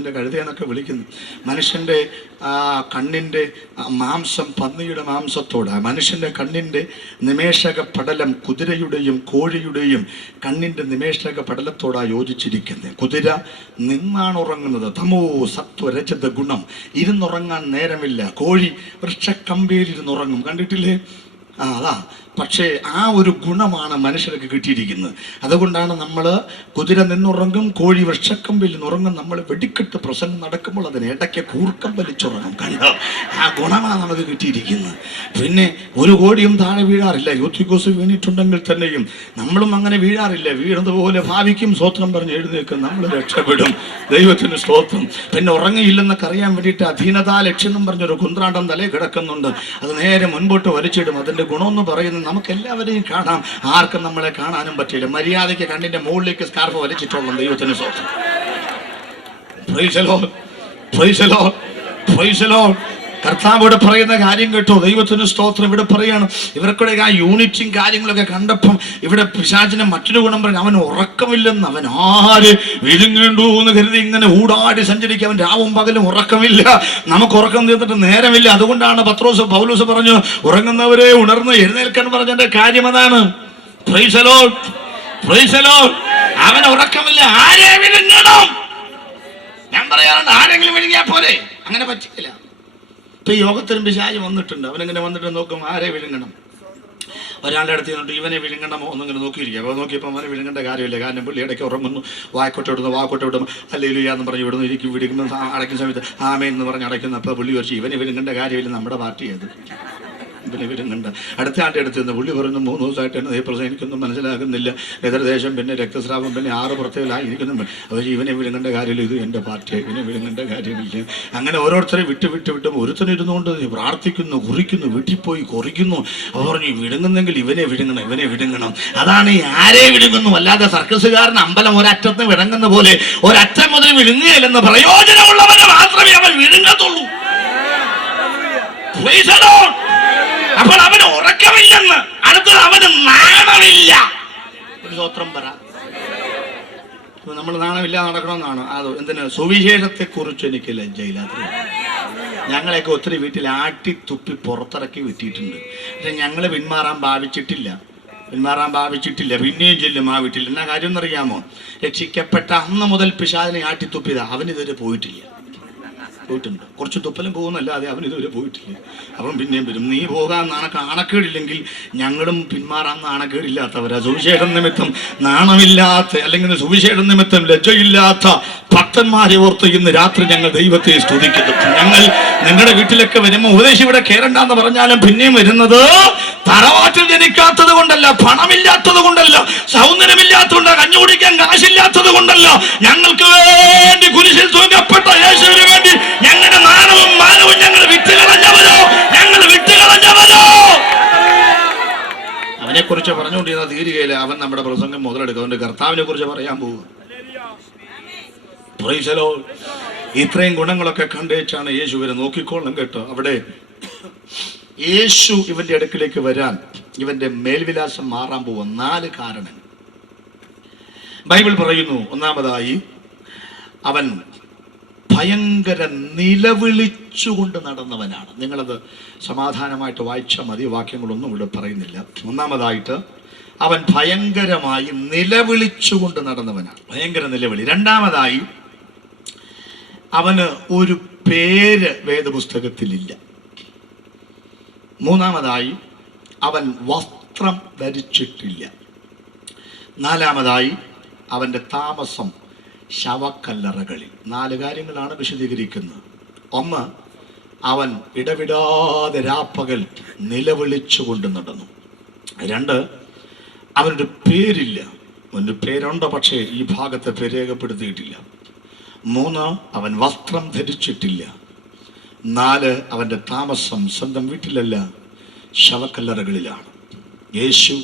നിന്റെ കഴുതയെന്നൊക്കെ വിളിക്കുന്നു. മനുഷ്യൻ്റെ കണ്ണിൻ്റെ മാംസം പന്നിയുടെ മാംസത്തോട്, മനുഷ്യൻ്റെ കണ്ണിൻ്റെ നിമേഷക പടലം കുതിരയുടെയും കോഴിയുടെയും കണ്ണിൻ്റെ നിമേഷക പടലത്തോടാണ് യോജിച്ചിരിക്കുന്നത്. കുതിര നിന്നാണ് ഉറങ്ങുന്നത്. തമോ സത്വ രജത ഗുണം, ഇരുന്നുറങ്ങാൻ നേരമില്ല. കോഴി വൃക്ഷക്കമ്പിയിൽ ഇരുന്നുറങ്ങും, കണ്ടിട്ടില്ലേ? അതാ. പക്ഷേ ആ ഒരു ഗുണമാണ് മനുഷ്യർക്ക് കിട്ടിയിരിക്കുന്നത്. അതുകൊണ്ടാണ് നമ്മൾ കുതിര നിന്നുറങ്ങും, കോഴി വൃക്ഷക്കമ്പിൽ നിന്നുറങ്ങും. നമ്മൾ വെടിക്കെട്ട് പ്രസംഗം നടക്കുമ്പോൾ അതിന് ഇടയ്ക്ക് കൂർക്കം വലിച്ചുറങ്ങും. കണ്ടോ? ആ ഗുണമാണ് നമുക്ക് കിട്ടിയിരിക്കുന്നത്. പിന്നെ ഒരു കോഴിയും താഴെ വീഴാറില്ല. യൂത്തിക്കോസ് വീണിട്ടുണ്ടെങ്കിൽ തന്നെയും നമ്മളും അങ്ങനെ വീഴാറില്ല. വീഴുന്നതുപോലെ ഭാവിക്കും സ്തോത്രം പറഞ്ഞ് എഴുന്നേൽക്കും, നമ്മൾ രക്ഷപ്പെടും. ദൈവത്തിന് സ്തോത്രം. പിന്നെ ഉറങ്ങിയില്ലെന്നൊക്കെ അറിയാൻ വേണ്ടിയിട്ട് അധീനതാ ലക്ഷ്യം എന്നും പറഞ്ഞൊരു കുന്ത്രാണ്ടം തലേ കിടക്കുന്നുണ്ട്. അത് നേരെ മുൻപോട്ട് വലിച്ചിടും. അതിൻ്റെ ഗുണമെന്ന് പറയുന്നത് നമുക്കെല്ലാവരെയും കാണാം, ആർക്കും നമ്മളെ കാണാനും പറ്റില്ല. മര്യാദയ്ക്ക് കണ്ണിന്റെ മുകളിലേക്ക് സ്കാർഫ് വലിച്ചിട്ടുള്ള ദൈവത്തിന് സ്തോത്രം. Price the lord, praise the lord, praise the Lord. കർത്താവ് ഇവിടെ പറയുന്ന കാര്യം കേട്ടോ, ദൈവത്തിന് സ്തോത്രം. ഇവിടെ പറയാണ്, ഇവർക്കൂടെ ആ യൂണിറ്റും കാര്യങ്ങളൊക്കെ കണ്ടപ്പം ഇവിടെ പിശാചിന് മറ്റൊരു ഗുണം പറഞ്ഞു, അവൻ ഉറക്കമില്ലെന്ന്. അവൻ ആര് വിഴുങ്ങേണ്ടു എന്ന് കരുതി ഇങ്ങനെ ഊടാടി സഞ്ചരിക്കുക. അവൻ രാവും പകലും ഉറക്കമില്ല. നമുക്ക് ഉറക്കം തീർന്നിട്ട് നേരമില്ല. അതുകൊണ്ടാണ് പൗലോസ് പറഞ്ഞു, ഉറങ്ങുന്നവരെ ഉണർന്ന് എഴുന്നേൽക്കാൻ പറഞ്ഞതിന്റെ കാര്യം അതാണ്. Price the lord, praise the Lord. അവൻ ഉറക്കമില്ല. ആരെ വിഴുങ്ങണം? ഞാൻ പറയാറുണ്ട്, ആരെങ്കിലും വിഴുങ്ങിയാ പോരെ? അങ്ങനെ പറ്റില്ല. ഇപ്പൊ ഈ യോഗത്തിനും പിശാച് വന്നിട്ടുണ്ട്. അവനെങ്ങനെ വന്നിട്ട് നോക്കും, ആരെ വിഴുങ്ങണം? ഒരാളുടെ അടുത്ത് നിന്നിട്ട് ഇവനെ വിഴുങ്ങണമോ ഒന്നിങ്ങനെ നോക്കിയിരിക്കുക. അപ്പോൾ നോക്കിയപ്പോൾ അവനെ വിഴുങ്ങേണ്ട കാര്യമില്ല. കാരണം പുള്ളി ഇടയ്ക്ക് ഉറങ്ങുന്നു, വാക്കോട്ട് വിടുന്നു, ഹല്ലേലൂയ എന്ന് പറഞ്ഞ് വിടുന്നു, ഇരിക്കും, വിടുന്നു, അടയ്ക്കുന്ന സമയത്ത് ആമേൻ എന്ന് പറഞ്ഞ് അടയ്ക്കുന്നു. അപ്പോൾ പുള്ളി കുറച്ച് ഇവനെ വിഴുങ്ങേണ്ട കാര്യമില്ല, നമ്മുടെ പാർട്ടി അത്. ഇവനെ വിഴുങ്ങണ്ട. അടുത്ത ആളുടെ അടുത്ത് നിന്ന് പുള്ളി പറഞ്ഞു, 3 ദിവസമായിട്ട് പ്രസംഗം എനിക്കൊന്നും മനസ്സിലാകുന്നില്ല, എതിർദേശം, പിന്നെ രക്തസ്രാവം, പിന്നെ 6 പുറത്തേലായി ഇരിക്കുന്നു. അപ്പോൾ ഇവനെ വിഴുങ്ങേണ്ട കാര്യമില്ല, ഇത് എൻ്റെ പാർട്ടിയാണ്, ഇവനെ വിഴുങ്ങേണ്ട കാര്യമില്ല. അങ്ങനെ ഓരോരുത്തരെ വിട്ടും ഒരുത്തനെ ഇരുന്നുകൊണ്ട് പ്രാർത്ഥിക്കുന്നു, കുറിക്കുന്നു, വീട്ടിൽ പോയി കുറിക്കുന്നു. അവർ പറഞ്ഞു, വിഴുങ്ങുന്നെങ്കിൽ ഇവനെ വിഴുങ്ങണം. അതാണ് ഈ ആരെ വിഴുങ്ങുന്നു. അല്ലാതെ സർക്കസുകാരൻ അമ്പലം ഒരറ്റത്ത് വിഴുങ്ങുന്ന പോലെ ഒരറ്റം മുതൽ വിഴുങ്ങുകയില്ലെന്ന്. പ്രയോജനമുള്ളവരെ മാത്രമേ അവൻ വിഴുങ്ങത്തുള്ളൂ. അപ്പോൾ അവന് ഉറക്കമില്ലെന്ന്, അടുത്തത് അവന് നാണമില്ല. ഒരു സ്തോത്രം പറ. നമ്മൾ നാണമില്ല നടക്കണമെന്നാണ് അത്. എന്തിനാ? സുവിശേഷത്തെ കുറിച്ച് എനിക്ക് ലജ്ജയില്ലാത്ത. ഞങ്ങളെയൊക്കെ ഒത്തിരി വീട്ടിൽ ആട്ടി തുപ്പി പുറത്തിറക്കി വിട്ടിട്ടുണ്ട്. പക്ഷെ ഞങ്ങൾ പിന്മാറാൻ ഭാവിച്ചിട്ടില്ല. പിന്നെയും ചെല്ലും ആ വീട്ടിൽ. എന്നാ കാര്യം എന്നറിയാമോ? രക്ഷിക്കപ്പെട്ട അന്ന് മുതൽ പിശാചിനെ ആട്ടിത്തുപ്പിയതാ. അവനിതുവരെ പോയിട്ടുണ്ട്. കുറച്ച് തുപ്പലും പോകുന്നല്ലാതെ അവൻ ഇതുവരെ പോയിട്ടില്ല. അവൻ പിന്നെയും വരും. നീ പോകാൻ നാണക്കേടില്ലെങ്കിൽ ഞങ്ങളും പിന്മാറാൻ നാണക്കേടില്ലാത്തവരാ. സുവിശേഷം നിമിത്തം നാണമില്ലാത്ത, അല്ലെങ്കിൽ സുവിശേഷം നിമിത്തം ലജ്ജയില്ലാത്ത ഭക്തന്മാരെ ഓർത്ത് ഇന്ന് രാത്രി ഞങ്ങൾ ദൈവത്തെ സ്തുതിക്കുന്നു. ഞങ്ങൾ നിങ്ങളുടെ വീട്ടിലൊക്കെ വരുമ്പോൾ ഉപദേശം ഇവിടെ കയറണ്ടെന്ന് പറഞ്ഞാലും പിന്നെയും വരുന്നത് തറവാറ്റിൽ ജനിക്കാത്തത് കൊണ്ടല്ല, പണമില്ലാത്തത് കൊണ്ടല്ല, സൗന്ദര്യമില്ലാത്തതുകൊണ്ട്, കഞ്ഞി കുടിക്കാൻ കാശില്ലാത്തത് കൊണ്ടല്ല. ഞങ്ങൾക്ക് വേണ്ടി കുരിശിൽ തൂക്കപ്പെട്ട യേശുവിന് വേണ്ടി ഞങ്ങളുടെ നാണവും മാനവും ഞങ്ങൾ വിട്ടുകളഞ്ഞവരോ. അവനെ കുറിച്ച് പറഞ്ഞുകൊണ്ടിരുന്ന തീരുകയില്ല. അവൻ നമ്മുടെ പ്രസംഗം മുതലെടുക്കും. അവന്റെ കർത്താവിനെ കുറിച്ച് പറയാൻ പോകും. Price the Lord. ഇത്രയും ഗുണങ്ങളൊക്കെ കണ്ടേച്ചാണ് യേശു ഇവരെ നോക്കിക്കോളണം കേട്ടോ. അവിടെ യേശു ഇവന്റെ അടുക്കിലേക്ക് വരാൻ, ഇവന്റെ മേൽവിലാസം മാറാൻ പോവാൻ 4 കാരണം ബൈബിൾ പറയുന്നു. ഒന്നാമതായി, അവൻ ഭയങ്കര നിലവിളിച്ചുകൊണ്ട് നടന്നവനാണ്. നിങ്ങളത് സമാധാനമായിട്ട് വായിച്ചാൽ മതി, വാക്യങ്ങളൊന്നും ഇവിടെ പറയുന്നില്ല. ഒന്നാമതായിട്ട് അവൻ ഭയങ്കരമായി നിലവിളിച്ചുകൊണ്ട് നടന്നവനാണ്, ഭയങ്കര നിലവിളി. രണ്ടാമതായി, അവന് ഒരു പേര് വേദപുസ്തകത്തിലില്ല. മൂന്നാമതായി, അവൻ വസ്ത്രം ധരിച്ചിട്ടില്ല. നാലാമതായി, അവൻ്റെ താമസം ശവക്കല്ലറകളിൽ. 4 കാര്യങ്ങളാണ് വിശദീകരിക്കുന്നത്. ഒന്ന്, അവൻ ഇടവിടാതെ രാപ്പകൽ നിലവിളിച്ചുകൊണ്ട് നടന്നു. 2, അവനൊരു പേരില്ല. അവൻ്റെ പേരുണ്ട്, പക്ഷേ ഈ ഭാഗത്തെ പേര് രേഖപ്പെടുത്തിയിട്ടില്ല. 3, അവൻ വസ്ത്രം ധരിച്ചിട്ടില്ല. 4, അവൻ്റെ താമസം സ്വന്തം വീട്ടിലല്ല, ശവക്കല്ലറകളിലാണ്. യേശു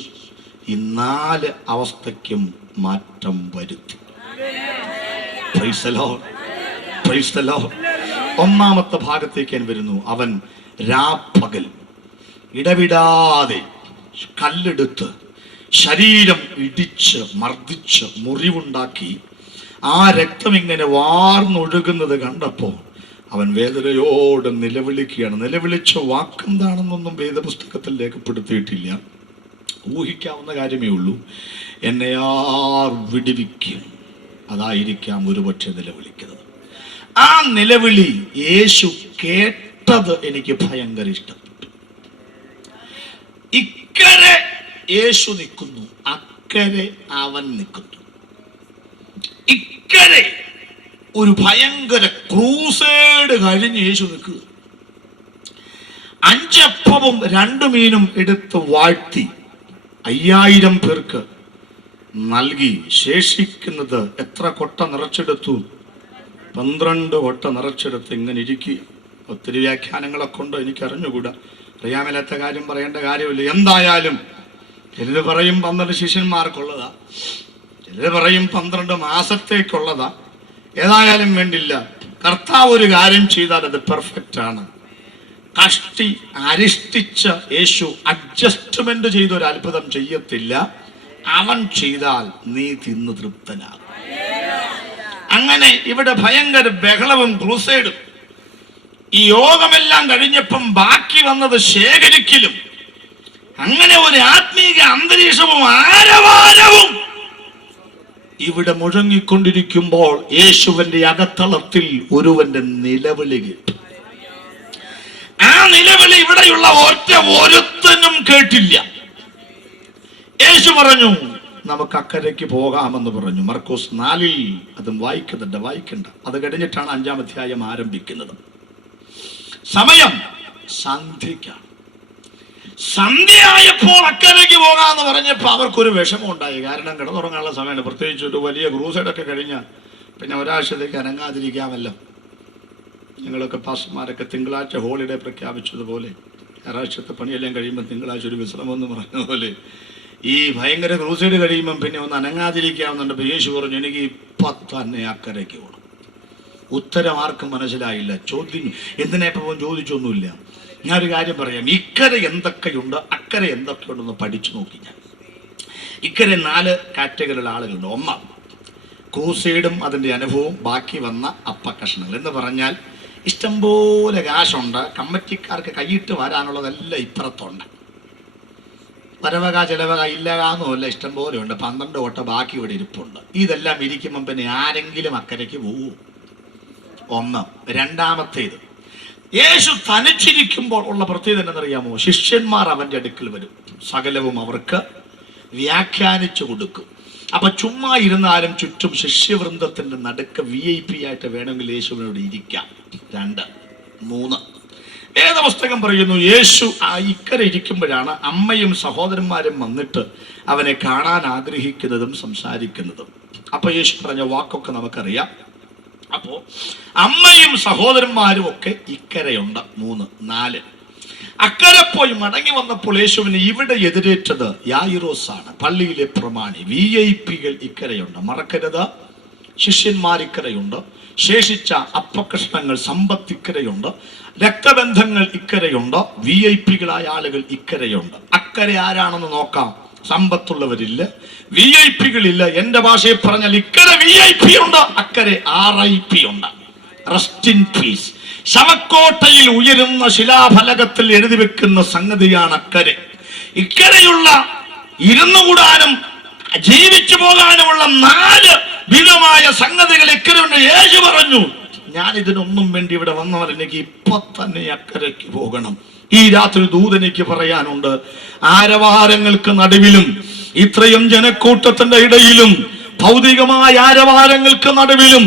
ഈ 4 അവസ്ഥയ്ക്കും മാറ്റം വരുത്തി. Price the lord, praise the Lord. ഒന്നാമത്തെ ഭാഗത്തേക്ക് ഞാൻ വരുന്നു. അവൻ രാപ്പകൽ ഇടവിടാതെ കല്ലെടുത്ത് ശരീരം ഇടിച്ച് മർദ്ദിച്ച് മുറിവുണ്ടാക്കി ആ രക്തം ഇങ്ങനെ വാർന്നൊഴുകുന്നത് കണ്ടപ്പോൾ അവൻ വേദനയോട് നിലവിളിക്കുകയാണ്. നിലവിളിച്ച വാക്കെന്താണെന്നൊന്നും വേദപുസ്തകത്തിൽ രേഖപ്പെടുത്തിയിട്ടില്ല. ഊഹിക്കാവുന്ന കാര്യമേ ഉള്ളൂ. എന്നെ ആർ വിടുവിക്കും? അതായിരിക്കാം ഒരുപക്ഷെ നിലവിളിക്കുന്നത്. ആ നിലവിളി യേശു കേട്ടത് എനിക്ക് ഭയങ്കര ഇഷ്ടപ്പെട്ടു. ഇക്കരെ യേശു നിൽക്കുന്നു, അക്കരെ അവൻ നിൽക്കുന്നു. ഇക്കരെ ഒരു ഭയങ്കര ക്രൂസേഡ് കഴിഞ്ഞ് യേശു നിൽക്കുക. 5 അപ്പവും 2 മീനും എടുത്ത് വാഴ്ത്തി 5000 പേർക്ക് നൽകി. ശേഷിക്കുന്നത് എത്ര കൊട്ട നിറച്ചെടുത്തു? 12 കൊട്ട നിറച്ചെടുത്ത് ഇങ്ങനെ ഇരിക്കുക. ഒത്തിരി വ്യാഖ്യാനങ്ങളൊക്കെ ഉണ്ട്, എനിക്ക് അറിഞ്ഞുകൂടാ. അറിയാമല്ലാത്ത കാര്യം പറയേണ്ട കാര്യമില്ല. എന്തായാലും ചിലർ പറയും 12 ശിഷ്യന്മാർക്കുള്ളതാ, ചിലർ പറയും 12 മാസത്തേക്കുള്ളതാ. ഏതായാലും വേണ്ടില്ല, കർത്താവ് ഒരു കാര്യം ചെയ്താൽ അത് പെർഫെക്റ്റ് ആണ്. കഷ്ടി അരിഷ്ടിച്ച യേശു അഡ്ജസ്റ്റ്മെന്റ് ചെയ്ത ഒരു അത്ഭുതം ചെയ്യത്തില്ല. അവൻ ചെയ്താൽ നീ തിന്ന് തൃപ്തനാകും. അങ്ങനെ ഇവിടെ ഭയങ്കര ബഹളവും ക്രൂസൈഡും. ഈ യോഗമെല്ലാം കഴിഞ്ഞപ്പം ബാക്കി വന്നത് ശേഖരിക്കലും. അങ്ങനെ ഒരു ആത്മീക അന്തരീക്ഷവും ആരവാരവും ഇവിടെ മുഴങ്ങിക്കൊണ്ടിരിക്കുമ്പോൾ യേശുവിന്റെ അകത്തളത്തിൽ ഒരുവന്റെ നിലവിളി കേട്ടു. ആ നിലവിളി ഇവിടെയുള്ള ഒരുത്തനും കേട്ടില്ല. യേശു പറഞ്ഞു, നമുക്ക് അക്കരയ്ക്ക് പോകാമെന്ന് പറഞ്ഞു. മർക്കോസ് 4 അതും വായിക്കണ്ട. അത് കഴിഞ്ഞിട്ടാണ് 5-ാം അധ്യായം ആരംഭിക്കുന്നത്. സമയം സന്ധ്യയ്ക്കാണ്. സന്ധ്യയായപ്പോൾ അക്കരയ്ക്ക് പോകാമെന്ന് പറഞ്ഞപ്പോൾ അവർക്കൊരു വിഷമം ഉണ്ടായി. കാരണം കിടന്നുറങ്ങാനുള്ള സമയമാണ്. പ്രത്യേകിച്ച് ഒരു വലിയ ക്രൂസൈഡൊക്കെ കഴിഞ്ഞാൽ പിന്നെ ഒരാഴ്ചത്തേക്ക് അനങ്ങാതിരിക്കാമല്ലോ. ഞങ്ങളൊക്കെ പാസ്റ്റർമാരൊക്കെ തിങ്കളാഴ്ച ഹോളിഡേ പ്രഖ്യാപിച്ചതുപോലെ ഞായറാഴ്ചത്തെ പണിയെല്ലാം കഴിയുമ്പോൾ തിങ്കളാഴ്ച ഒരു വിശ്രമം എന്ന് പറഞ്ഞതുപോലെ ഈ ഭയങ്കര ക്രൂസൈഡ് കഴിയുമ്പം പിന്നെ ഒന്ന് അനങ്ങാതിരിക്കാമെന്നുണ്ട്. യേശു പറഞ്ഞു, എനിക്ക് ഇപ്പം തന്നെ അക്കരയ്ക്ക് പോകണം. ഉത്തരം ആർക്കും മനസ്സിലായില്ല. ചോദ്യം എന്തിനാ ഇപ്പം ചോദിച്ചൊന്നുമില്ല. ഞാനൊരു കാര്യം പറയാം. ഇക്കരെ എന്തൊക്കെയുണ്ട്, അക്കരെ എന്തൊക്കെയുണ്ടെന്ന് പഠിച്ചു നോക്കി ഞാൻ. ഇക്കരെ 4 കാറ്റഗറിയിലുള്ള ആളുകളുണ്ട്. ഒന്ന് ക്രൂസൈഡും അതിൻ്റെ അനുഭവവും, ബാക്കി വന്ന അപ്പക്കഷ്ണങ്ങൾ എന്ന് പറഞ്ഞാൽ ഇഷ്ടംപോലെ കാശുണ്ട്. കമ്മിറ്റിക്കാർക്ക് കൈയിട്ട് വരാനുള്ളതെല്ലാം ഇപ്പുറത്തുണ്ട്. വരവക ചിലവക ഇല്ലകാന്നുമല്ല, ഇഷ്ടംപോലെ ഉണ്ട്. 12 കൊട്ട ബാക്കി ഇവിടെ ഇരിപ്പുണ്ട്. ഇതെല്ലാം ഇരിക്കുമ്പം പിന്നെ ആരെങ്കിലും അക്കരയ്ക്ക് പോവും? ഒന്ന്. രണ്ടാമത്തേത്, യേശു തനിച്ചിരിക്കുമ്പോൾ ഉള്ള പ്രത്യേകത എന്നറിയാമോ? ശിഷ്യന്മാർ അവന്റെ അടുക്കൽ വരും, സകലവും അവർക്ക് വ്യാഖ്യാനിച്ചു കൊടുക്കും. അപ്പൊ ചുമ്മാ ഇരുന്നാലും ചുറ്റും ശിഷ്യവൃന്ദത്തിന്റെ നടുക്ക് VIP ആയിട്ട് വേണമെങ്കിൽ യേശുവിനോട് ഇരിക്കാം. 2. 3 വേദപുസ്തകം പറയുന്നു, യേശു ഇക്കരെ ഇരിക്കുമ്പോഴാണ് അമ്മയും സഹോദരന്മാരും വന്നിട്ട് അവനെ കാണാൻ ആഗ്രഹിക്കുന്നതും സംസാരിക്കുന്നതും. അപ്പൊ യേശു പറഞ്ഞ വാക്കൊക്കെ നമുക്കറിയാം. അപ്പോ അമ്മയും സഹോദരന്മാരും ഒക്കെ ഇക്കരയുണ്ട്. 3. 4 അക്കരെ പോയി മടങ്ങി വന്നപ്പോൾ യേശുവിനെ ഇവിടെ എതിരേറ്റത് യായിറോസ് ആണ്, പള്ളിയിലെ പ്രമാണി. VIPകൾ ഇക്കരയുണ്ട്. മറക്കരുത്, ശിഷ്യന്മാർ ഇക്കരയുണ്ട്. ശേഷിച്ച അപ്പകഷ്ണങ്ങൾ, സമ്പത്ത് ഇക്കരയുണ്ട്. രക്തബന്ധങ്ങൾ ഇക്കരയുണ്ട്. VIPകളായ ആളുകൾ ഇക്കരയുണ്ട്. അക്കരെ ആരാണെന്ന് നോക്കാം. സമ്പത്തുള്ളവരില്ല, VIPകളില്ല. എന്റെ ഭാഷയിൽ പറഞ്ഞാൽ ഇക്കരെ VIP ഉണ്ട്, അക്കരെ RIP ഉണ്ട്. Rest in peace. ശവക്കോട്ടയിൽ ഉയരുന്ന ശിലാഫലകത്തിൽ എഴുതി വെക്കുന്ന സംഗതിയാണ് അക്കരെ. ഇക്കരെയുള്ള ഇരുന്നുകൂടാനും ജീവിച്ചു പോകാനുമുള്ള 4 വിധമായ സംഗതികൾ ഇക്കരയുണ്ട്. യേശു പറഞ്ഞു, ഞാൻ ഇതിനൊന്നും വേണ്ടി ഇവിടെ വന്നവർ, എനിക്ക് ഇപ്പൊ തന്നെ അക്കരയ്ക്ക് പോകണം. ഈ രാത്രി ദൂതനിക്ക് പറയാനുണ്ട്. ആരവാരങ്ങൾക്ക് നടുവിലും, ഇത്രയും ജനക്കൂട്ടത്തിന്റെ ഇടയിലും, ഭൗതികമായ ആരവാരങ്ങൾക്ക് നടുവിലും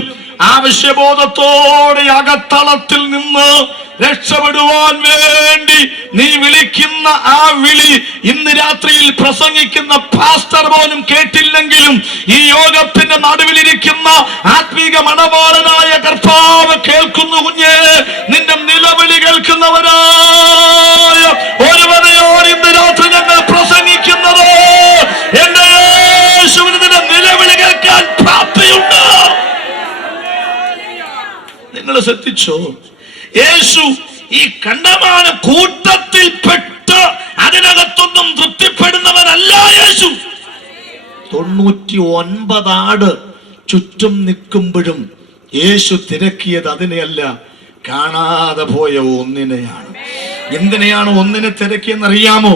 ആവശ്യബോധത്തോടെ അകത്തളത്തിൽ നിന്ന് രക്ഷപ്പെടുവാൻ വേണ്ടി നീ വിളിക്കുന്ന ആ വിളി ഇന്ന് രാത്രിയിൽ പ്രസംഗിക്കുന്ന പാസ്റ്റർ പോലും കേട്ടില്ലെങ്കിലും ഈ യോഗത്തിന്റെ നടുവിലിരിക്കുന്ന ആത്മീക മണവാളനായ കർത്താവ് കേൾക്കുന്നു. കുഞ്ഞേ, നിന്റെ നിലവിളി കേൾക്കുന്നവരായ ഒരുവനെയോട് ഇന്ന് രാത്രി ഞങ്ങൾ പ്രസംഗിക്കുന്നത്, എന്റെ യേശുവിന് നിന്റെ നിലവിളി കേൾക്കാൻ പ്രാപ്തിയുണ്ട്. നിങ്ങൾ ശ്രദ്ധിച്ചോ? യേശു ഈ കണ്ടമാന കൂട്ടത്തിൽപ്പെട്ട് അതിനകത്തൊന്നും തൃപ്തിപ്പെടുന്നവനല്ല യേശു. 99 ആട് ചുറ്റും നിൽക്കുമ്പോഴും യേശു തിരക്കിയത് അതിനെയല്ല, കാണാതെ പോയ ഒന്നിനെയാണ്. എന്തിനെയാണ് ഒന്നിനെ തിരക്കിയെന്നറിയാമോ?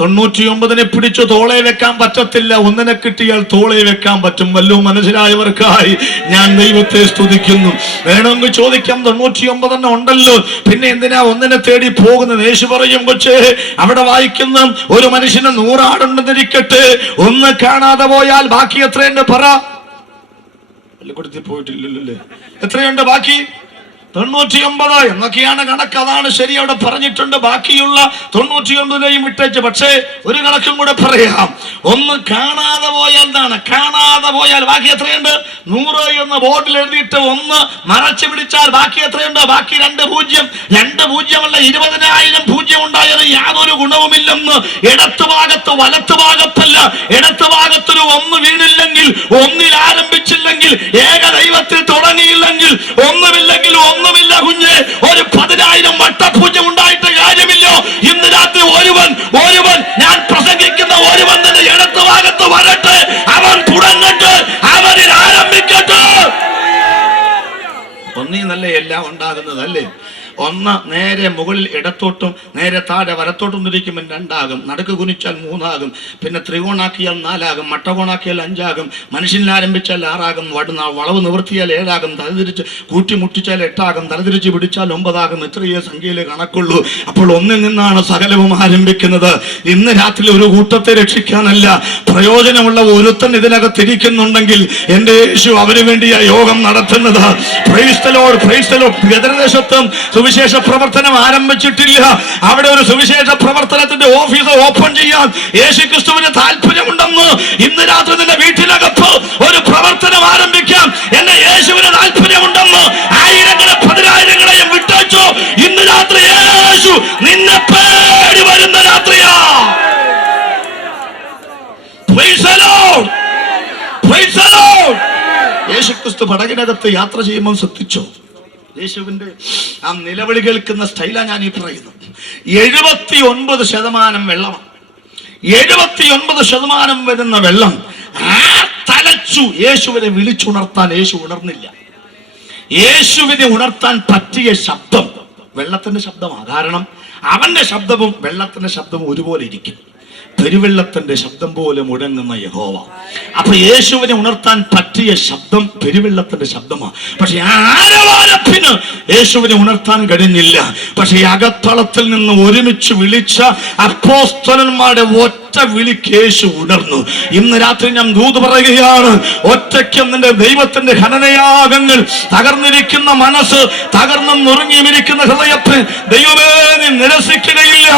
99 പിടിച്ചു തോളെ വെക്കാൻ പറ്റത്തില്ല, ഒന്നിനെ കിട്ടിയാൽ തോളെ വെക്കാൻ പറ്റും. വല്ലോ മനസ്സിലായവർക്കായി ഞാൻ ദൈവത്തെ സ്തുതിക്കുന്നു. വേണമെങ്കിൽ ചോദിക്കാം, 99 ഉണ്ടല്ലോ, പിന്നെ എന്തിനാ ഒന്നിനെ തേടി പോകുന്നത്? യേശു പറയും, കൊച്ചേ, അവിടെ വായിക്കുന്ന ഒരു മനുഷ്യന് 100 ആടുണ്ടെന്നിരിക്കട്ടെ, ഒന്ന് കാണാതെ പോയാൽ ബാക്കി എത്രയുണ്ട് പറ? പള്ളിക്കൂടത്തിൽ പോയിട്ടില്ലല്ലേ? എത്രയുണ്ട് ബാക്കി? 99 എന്നൊക്കെയാണ് കണക്ക്. അതാണ് ശരി, അവിടെ പറഞ്ഞിട്ടുണ്ട്. ബാക്കിയുള്ള 99 വിട്ടേച്ച്. പക്ഷേ ഒരു കണക്കും കൂടെ പറയാം. ഒന്ന് കാണാതെ പോയാൽ എന്താണ്? കാണാതെ പോയാൽ ബാക്കി എത്രയുണ്ട്? 100 എന്ന് ബോർഡിൽ എഴുതിയിട്ട് ഒന്ന് മറച്ചു പിടിച്ചാൽ ബാക്കി എത്രയുണ്ട്? ബാക്കി 2 0. 2 0 20,000 പൂജ്യം ഉണ്ടായത് യാതൊരു ഗുണവുമില്ലെന്ന്. ഇടത്ത് ഭാഗത്ത് വലത്ത് ഭാഗത്തല്ല, ഇടത്ത് ഭാഗത്തൊരു 1 വീണില്ലെങ്കിൽ, 1 ആരംഭിച്ചില്ലെങ്കിൽ, ഏക ദൈവത്തിൽ തുടങ്ങിയില്ലെങ്കിൽ, ഒന്നുമില്ലെങ്കിൽ ഒന്നുമില്ല കുഞ്ഞ്. ഒരു 10,000 വട്ടപൂജ്യം ഉണ്ടായിട്ട് കാര്യമില്ലോ. ഇന്ന് രാത്രി ഒരുവൻ ഞാൻ പ്രസംഗിക്കുന്ന ഒരുവൻ തന്നെ ഇടത്ത് ഭാഗത്ത് വരട്ടെ, അവൻ തുടങ്ങട്ടെ, അവനിൽ ആരംഭിക്കട്ടെ. ഒന്നീന്നല്ലേ എല്ലാം ഉണ്ടാകുന്നത് അല്ലേ? ഒന്ന് നേരെ മുകളിൽ ഇടത്തോട്ടും നേരെ താഴെ വലത്തോട്ടും തിരിക്കുമ്പോൾ 2 ആകും. നടുക്ക് കുനിച്ചാൽ 3 ആകും. പിന്നെ ത്രികോണാക്കിയാൽ 4 ആകും. മട്ടകോണാക്കിയാൽ 5 ആകും. മനുഷ്യനിൽ ആരംഭിച്ചാൽ 6 ആകും. വളവ് നിവർത്തിയാൽ 7 ആകും. തലതിരിച്ച് കൂട്ടിമുട്ടിച്ചാൽ 8 ആകും. തലതിരിച്ച് പിടിച്ചാൽ 9 ആകും. ഇത്രയേ സംഖ്യയിലെ കണക്കുള്ളൂ. അപ്പോൾ ഒന്നിൽ നിന്നാണ് സകലവും ആരംഭിക്കുന്നത്. ഇന്ന് രാത്രി ഒരു കൂട്ടത്തെ രക്ഷിക്കാനല്ല, പ്രയോജനമുള്ള ഒരുത്തൻ ഇതിനകത്തിരിക്കുന്നുണ്ടെങ്കിൽ എൻ്റെ യേശു അവന് വേണ്ടിയ യോഗം നടത്തുന്നത്. Praise the lord, praise the lord. ഗദരദേശത്തും സുവിശേഷ പ്രവർത്തനം ആരംഭിച്ചിട്ടില്ല. അവിടെ ഒരു സുവിശേഷ പ്രവർത്തനത്തിന്റെ ഓഫീസ് ഓപ്പൺ ചെയ്യാൻ യേശുക്രിസ്തുവിന് താല്പര്യമുണ്ടെന്ന്. ഇന്ന് രാത്രി നിന്റെ വീട്ടിനകത്ത് ഒരു പ്രവർത്തനം ആരംഭിക്കാൻ എന്റെ യേശുവിന് താല്പര്യമുണ്ടെന്ന്. ആയിരങ്ങളെ 10,000ങ്ങളെയും വിട്ടേച്ചു. ഇന്ന് രാത്രി യേശു നിന്നെ പേടി വരുന്ന രാത്രിയാ. Praise the Lord. Praise the Lord. യേശുക്രിസ്തു പടകിനകത്ത് യാത്ര ചെയ്യുമ്പോൾ ശ്രദ്ധിച്ചോ? യേശുവിന്റെ ആ നിലവിളി കേൾക്കുന്ന സ്റ്റൈലാ ഞാൻ ഈ പറയുന്നത്. 79% വെള്ളമാണ്. 79% വരുന്ന വെള്ളം തലച്ചു. യേശുവിനെ വിളിച്ചുണർത്താൻ യേശു ഉണർന്നില്ല. യേശുവിനെ ഉണർത്താൻ പറ്റിയ ശബ്ദം വെള്ളത്തിന്റെ ശബ്ദമാണ്. കാരണം അവന്റെ ശബ്ദവും വെള്ളത്തിന്റെ ശബ്ദവും ഒരുപോലെ ഇരിക്കും. പെരുവെള്ളത്തിന്റെ ശബ്ദം പോലെ മുഴങ്ങുന്ന യഹോവ. അപ്പൊ യേശുവിനെ ഉണർത്താൻ പറ്റിയ ശബ്ദം പെരുവെള്ളത്തിന്റെ ശബ്ദമാണ്. പക്ഷെ ആരവാരപ്പിന് യേശുവിനെ ഉണർത്താൻ കഴിഞ്ഞില്ല. പക്ഷെ അകത്തളത്തിൽ നിന്ന് ഒരുമിച്ച് വിളിച്ച അപ്പോസ്തലന്മാരുടെ ഒറ്റ വിളിക്ക് യേശു ഉണർന്നു. ഇന്ന് രാത്രി ഞാൻ ദൂത് പറയുകയാണ്, ഒറ്റയ്ക്കും നിന്റെ ദൈവത്തിന്റെ ഘനനയാഗങ്ങൾ, തകർന്നിരിക്കുന്ന മനസ്സ്, തകർന്നും നുറുങ്ങിയിരിക്കുന്ന ഹൃദയത്തിൽ ദൈവമേ നീ നിരസിക്കുകയില്ല.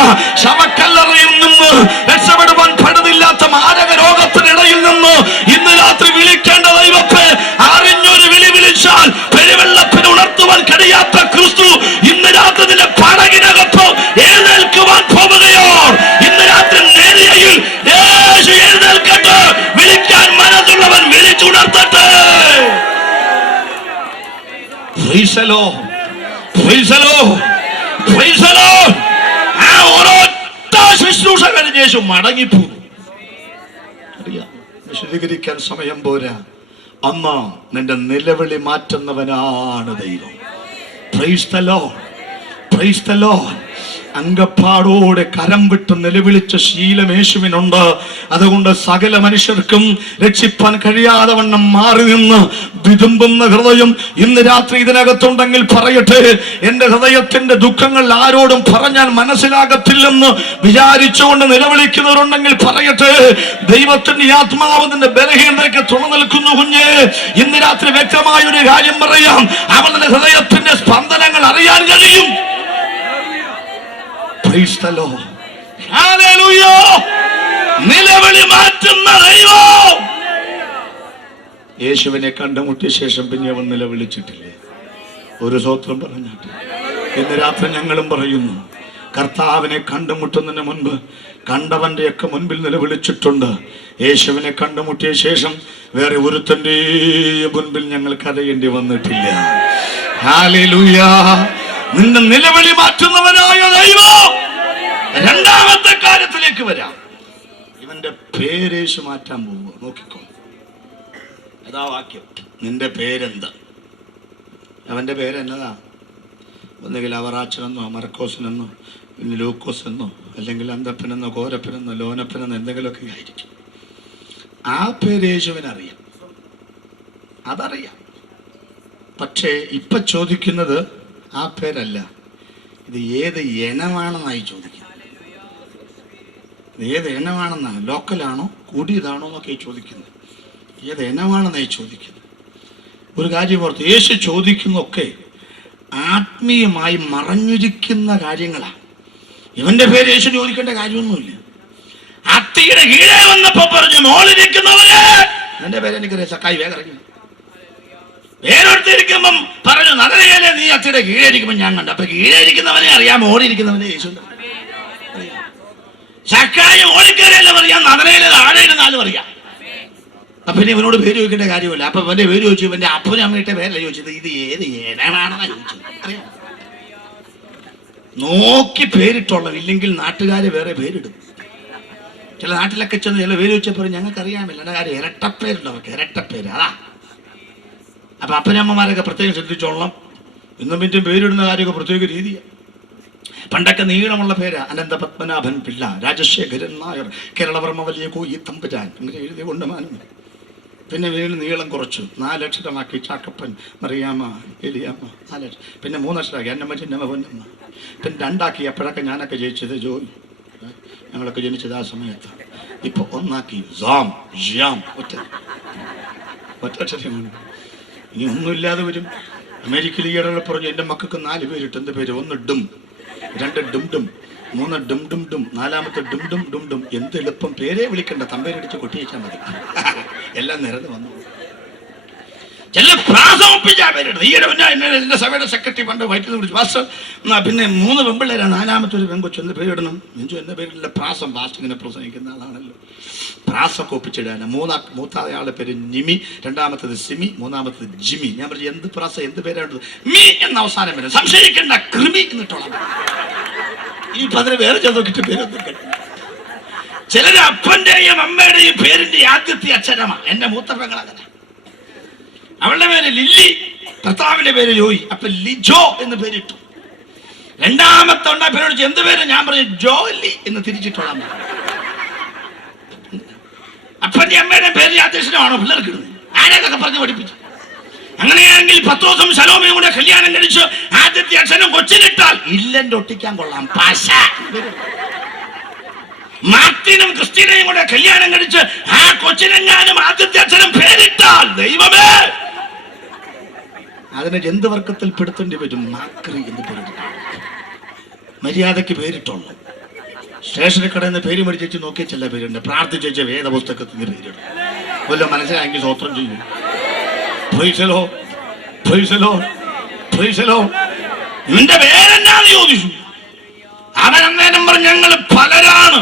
ശവക്കല്ലറയിൽ നിന്ന് രക്ഷപ്പെടുവാൻ പഴുതില്ലാത്ത മാരക രോഗത്തിനിടയിൽ നിന്ന് ഇന്ന് രാത്രി വിളിക്കേണ്ട ദൈവത്തെ അറിഞ്ഞൊരു വിളി വിളിച്ചാൽ പെരുവെള്ളത്തിന് ഉണർത്തുവാൻ കഴിയാത്ത ക്രിസ്തു ഇന്ന് രാത്രി നിന്റെ പടകിനകത്ത് എഴുന്നേൽക്കുവാൻ പോവുകയോ. ഇന്ന് രാത്രി നേരിയയിൽ യേശു എഴുന്നേൽക്കട്ടെ. വിളിക്കാൻ മനസ്സുള്ളവൻ വിളിച്ചുണർത്തട്ടെ. Praise the Lord. Praise the Lord. Praise the Lord. ആ ഒരൊറ്റ ശുശ്രൂഷ കഴിഞ്ഞ് യേശു മടങ്ങിപ്പോകും. വിശദീകരിക്കാൻ സമയം പോരാ. അമ്മ നിന്റെ നിലവിളി മാറ്റുന്നവനാണ് ദൈവം. Praise the Lord. Praise the Lord. അങ്കപ്പാടോടെ കരം വിട്ട് നിലവിളിച്ച ശീലം യേശുവിനുണ്ട്. അതുകൊണ്ട് സകല മനുഷ്യർക്കും രക്ഷിപ്പാൻ കഴിയാതെ വണ്ണം മാറി നിന്ന് വിതുമ്പുന്ന ഹൃദയം ഇന്ന് രാത്രി ഇതിനകത്തുണ്ടെങ്കിൽ പറയട്ടെ, എന്റെ ഹൃദയത്തിന്റെ ദുഃഖങ്ങൾ ആരോടും പറഞ്ഞാൽ മനസ്സിലാകത്തില്ലെന്ന് വിചാരിച്ചുകൊണ്ട് നിലവിളിക്കുന്നവരുണ്ടെങ്കിൽ പറയട്ടെ, ദൈവത്തിന്റെ ആത്മാവിന്റെ ബലഹീനതയ്ക്ക് തുണ നിൽക്കുന്നു കുഞ്ഞേ. ഇന്ന് രാത്രി വ്യക്തമായ ഒരു കാര്യം പറയാം, അവന്റെ ഹൃദയത്തിന്റെ സ്പന്ദനങ്ങൾ അറിയാൻ കഴിയും. Praise the Lord. Hallelujah. നിലവിളി മാറ്റുന്ന ദൈവം. യേശുവിനെ കണ്ടുമുട്ടിയ ശേഷം പിന്നെ അവൻ നിലവിളിച്ചിട്ടില്ലേ? ഒരു സ്തോത്രം പറഞ്ഞാട്ടെ. ഇന്ന് രാത്രി ഞങ്ങളും പറയുന്നു, കർത്താവിനെ കണ്ടുമുട്ടുന്നതിന് മുൻപ് കണ്ടവന്റെ ഒക്കെ മുൻപിൽ നിലവിളിച്ചിട്ടുണ്ട്. യേശുവിനെ കണ്ടുമുട്ടിയ ശേഷം വേറെ ഒരുത്തന്റെ മുൻപിൽ ഞങ്ങൾ കരയേണ്ടി വന്നിട്ടില്ല. ഹല്ലേലൂയ. നിന്റെ നിലവിളി മാറ്റുന്നവനായ ദൈവം. രണ്ടാമത്തെ കാര്യത്തിലേക്ക് വരാം. ഇവന്റെ പേരേശു മാറ്റാൻ പോവുക. നോക്കിക്കോ, അതാ വാക്യം. നിന്റെ പേരെന്ത്? അവൻ്റെ പേരെന്നതാ? ഒന്നുകിൽ അവറാച്ചനെന്നോ മർക്കോസിനെന്നോ പിന്നെ ലൂക്കോസ് എന്നോ അല്ലെങ്കിൽ അന്തപ്പനെന്നോ കോരപ്പനെന്നോ ലോനപ്പനെന്നോ എന്തെങ്കിലുമൊക്കെ ആയിരിക്കും. ആ പേര് യേശുവിനറിയാം, അതറിയാം. പക്ഷേ ഇപ്പൊ ചോദിക്കുന്നത് ആ പേരല്ല, ഇത് ഏത് ഇനമാണെന്നായി ചോദിക്കുന്നത്. ഏത് ഇനമാണെന്നാണ്, ലോക്കലാണോ കൂടിയതാണോ എന്നൊക്കെ ചോദിക്കുന്നത്. ഏത് ഇനമാണെന്നായി ചോദിക്കുന്നത്. ഒരു കാര്യം ഓർത്ത്, യേശു ചോദിക്കുന്നതൊക്കെ ആത്മീയമായി മറഞ്ഞിരിക്കുന്ന കാര്യങ്ങളാണ്. ഇവന്റെ പേര് യേശു ചോദിക്കേണ്ട കാര്യമൊന്നുമില്ല. അത്തിയുടെ കീഴെ വന്നപ്പോ പറഞ്ഞു, മോളിരിക്കുന്നവരെ എന്റെ പേര് എനിക്കറിയാം, സക്കായി വേഗം ഇറങ്ങി. വേറൊരുത്തിരിക്കുമ്പം പറഞ്ഞു, നഗരയിലെ നീ അത്തിയുടെ കീഴെ ഇരിക്കുമ്പോൾ ഞാൻ കണ്ടു. അപ്പൊ കീഴെ ഇരിക്കുന്നവനെ അറിയാം, മോളിരിക്കുന്നവനെ യേശു. സക്കായി ഓടിക്കരയല്ലേ പറയാം, നഗരയിലെ താഴെ ഇരുന്നാലും അറിയാം. അപ്പൊ പിന്നെ ഇവനോട് പേര് ചോദിക്കേണ്ട കാര്യമില്ല. അപ്പൊ ഇവന്റെ പേര് ചോദിച്ചു, ഇവന്റെ അപ്പനും അമ്മയുടെ പേരല്ല ചോദിച്ചത്, ഇത് ഏത് ഏനാണെന്നാ ചോദിച്ചത്. അറിയാം, നോക്കി പേരിട്ടുള്ളത്. ഇല്ലെങ്കിൽ നാട്ടുകാര് വേറെ പേരിടും. ചില നാട്ടിലൊക്കെ ചെന്ന് ചില പേര് ചോദിച്ചപ്പോൾ ഞങ്ങൾക്ക് അറിയാമില്ല, എന്റെ കാര്യം ഇരട്ടപ്പേരുണ്ട് അവർക്ക്, ഇരട്ടപ്പേര്. അതാ. അപ്പൊ അപ്പനമ്മമാരൊക്കെ പ്രത്യേകം ശ്രദ്ധിച്ചോളണം. ഇന്നും പിറ്റും പേരിടുന്ന കാര്യമൊക്കെ പ്രത്യേക രീതിയാണ്. പണ്ടൊക്കെ നീളമുള്ള പേരാ, അനന്ത പത്മനാഭൻ പിള്ള, രാജശേഖരൻ നായർ, കേരളവർമ്മ വലിയ കോയി തമ്പുരാൻ, അങ്ങനെ എഴുതി കൊണ്ടുമാനും. പിന്നെ വീണ്ടും നീളം കുറച്ചു, 4 അക്ഷരമാക്കി. ചാക്കപ്പൻ, മറിയാമ്മ, എലിയാമ്മ, 4 അക്ഷരം. പിന്നെ 3 അക്ഷരമാക്കി, അന്നമ്മ ചിന്നമ്മ പൊന്നമ്മ. പിന്നെ 2 ആക്കി. അപ്പോഴൊക്കെ ഞാനൊക്കെ ജയിച്ചത് ജോയി, ഞങ്ങളൊക്കെ ജനിച്ചത് ആ സമയത്ത്. ഇപ്പൊ 1 ആക്കി, സാം ജിയാം, ഒറ്റ അക്ഷരമാണ്. ഇനി ഒന്നുമില്ലാതെ വരും. അമേരിക്കയിൽ ഈയിടെ പറഞ്ഞു, എൻ്റെ മക്കൾക്ക് 4 പേരിട്ട്. എന്ത് പേര്? 1 ഡും, 2 ഡും ഡും, 3 ഡും ഡും ഡും, 4ാമത്തെ ഡും ഡും ഡും ഡും. എന്ത് എളുപ്പം, പേരേ വിളിക്കണ്ട, തമ്പേരടിച്ച് കൊട്ടിയേച്ചാൽ മതി, എല്ലാം നിരന്ന് വന്നു. ചില പ്രാസം ഒപ്പിച്ചാ പേരിടുന്നത്. ഈയിടെ എന്റെ സഭയുടെ സെക്രട്ടറി പണ്ട് വൈറ്റിൽ വിളിച്ചു, പാസ്റ്റർ പിന്നെ 3 പെമ്പിള്ളേരാണ്, 4ാമത്തെ ഒരു പെങ്കൊച്ചു, എന്ത് പേരിടണം? നെഞ്ചു എന്റെ പേരിലുള്ള പ്രാസം. പാസ്റ്റർ ഇങ്ങനെ പ്രസംഗിക്കുന്ന ആളാണല്ലോ, പ്രാസമൊക്കെ ഒപ്പിച്ചിടാൻ. മൂത്തായാളുടെ പേര് നിമി, 2ാമത്തേത് സിമി, 3ാമത്തേത് ജിമി. ഞാൻ പറഞ്ഞു, എന്ത് പ്രാസം, എന്ത് പേരാണ്? മീ എന്ന അവസാനം വരും, സംശയിക്കേണ്ട, കൃമി എന്നിട്ടോളാം. ഈ 10 വേറെ ചെറുക്കിട്ട് പേരൊന്നും കേട്ടു. ചിലര് അപ്പന്റെയും അമ്മയുടെയും പേരിന്റെ ആദ്യത്തെ അക്ഷരമാണ്. എന്റെ മൂത്ത പെങ്ങളങ്ങനെ, അവളുടെ പേര് ലില്ലി, ഭർത്താവിന്റെ പേര് ജോയി. അപ്പൊ ലിജോ എന്ന് പേരിട്ടു. 2ാമത്തെ ഉണ്ടായ പേരോട് എന്ത് പേര്? ഞാൻ പറഞ്ഞു ജോലി എന്ന് തിരിച്ചിട്ടോളാം. അപ്പന്റെ അമ്മയുടെ പേര് അധ്യക്ഷനാണോ പിള്ളേർക്ക് ഇടുന്നത്? ആരൊക്കെ പറഞ്ഞ് പഠിപ്പിച്ചു. അങ്ങനെയാണെങ്കിൽ 10 ദിവസം ശലോമയും കൂടെ കല്യാണം കഴിച്ച് ആദ്യത്തെ അക്ഷരം കൊച്ചിനിട്ടാൽ ഇല്ലെന്റെ ഒട്ടിക്കാൻ കൊള്ളാം, പശ. മാർട്ടിനും ക്രിസ്റ്റീനയും കൂടെ കല്യാണം കഴിച്ച് ആ കൊച്ചിനെങ്ങാനും ആദ്യത്തെ അക്ഷരം പേരിട്ടാൽ, ദൈവമേ, അതിനെ ജന്തുവർഗത്തിൽ പെടുത്തേണ്ടി വരും. മാക്രി എന്ന് പേരിട്ടു. മര്യാദയ്ക്ക് പേരിട്ടുള്ളൂ. സ്റ്റേഷനിൽ കടന്ന് പേര് മേടിച്ചു നോക്കിയ ചില പേരുണ്ട്. പ്രാർത്ഥിച്ച വേദപുസ്തകത്തിന് പേരിടും. വല്ല മനസ്സിലായെങ്കിൽ സ്വോത്രം ചെയ്യും. ഇവന്റെ പേരെന്നാന്ന് ചോദിച്ചു. അവൻ അന്നേരം പറഞ്ഞു, ഞങ്ങൾ പലരാണ്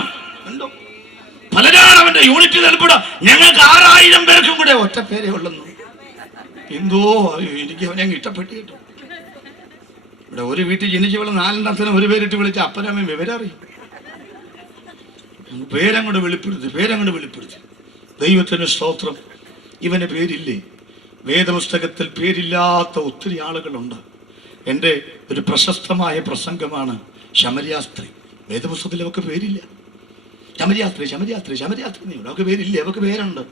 അവന്റെ യൂണിറ്റ് നൽകപ്പെടാ, ഞങ്ങൾക്ക് 6000 പേർക്കും കൂടെ ഒറ്റ പേരേ ഉള്ളെന്നു. എന്തോ എനിക്ക് അവനെ ഇഷ്ടപ്പെട്ടു കേട്ടോ. ഇവിടെ ഒരു വീട്ടിൽ ജനിച്ച് വിള 4 ഒരു പേരിട്ട് വിളിച്ച അപ്പനമ്മയും വിവരം അറിയും. പേരങ്ങോട്ട് വെളിപ്പെടുത്തി. ദൈവത്തിന് സ്തോത്രം. ഇവന് പേരില്ലേ? വേദപുസ്തകത്തിൽ പേരില്ലാത്ത ഒത്തിരി ആളുകളുണ്ട്. എൻ്റെ ഒരു പ്രശസ്തമായ പ്രസംഗമാണ് ശമര്യാസ്ത്രീ. വേദപുസ്തകത്തിൽ അവർക്ക് പേരില്ല. ശമര്യാസ്ത്രീ അവർക്ക് പേരില്ല, അവർക്ക് പേരുണ്ട്.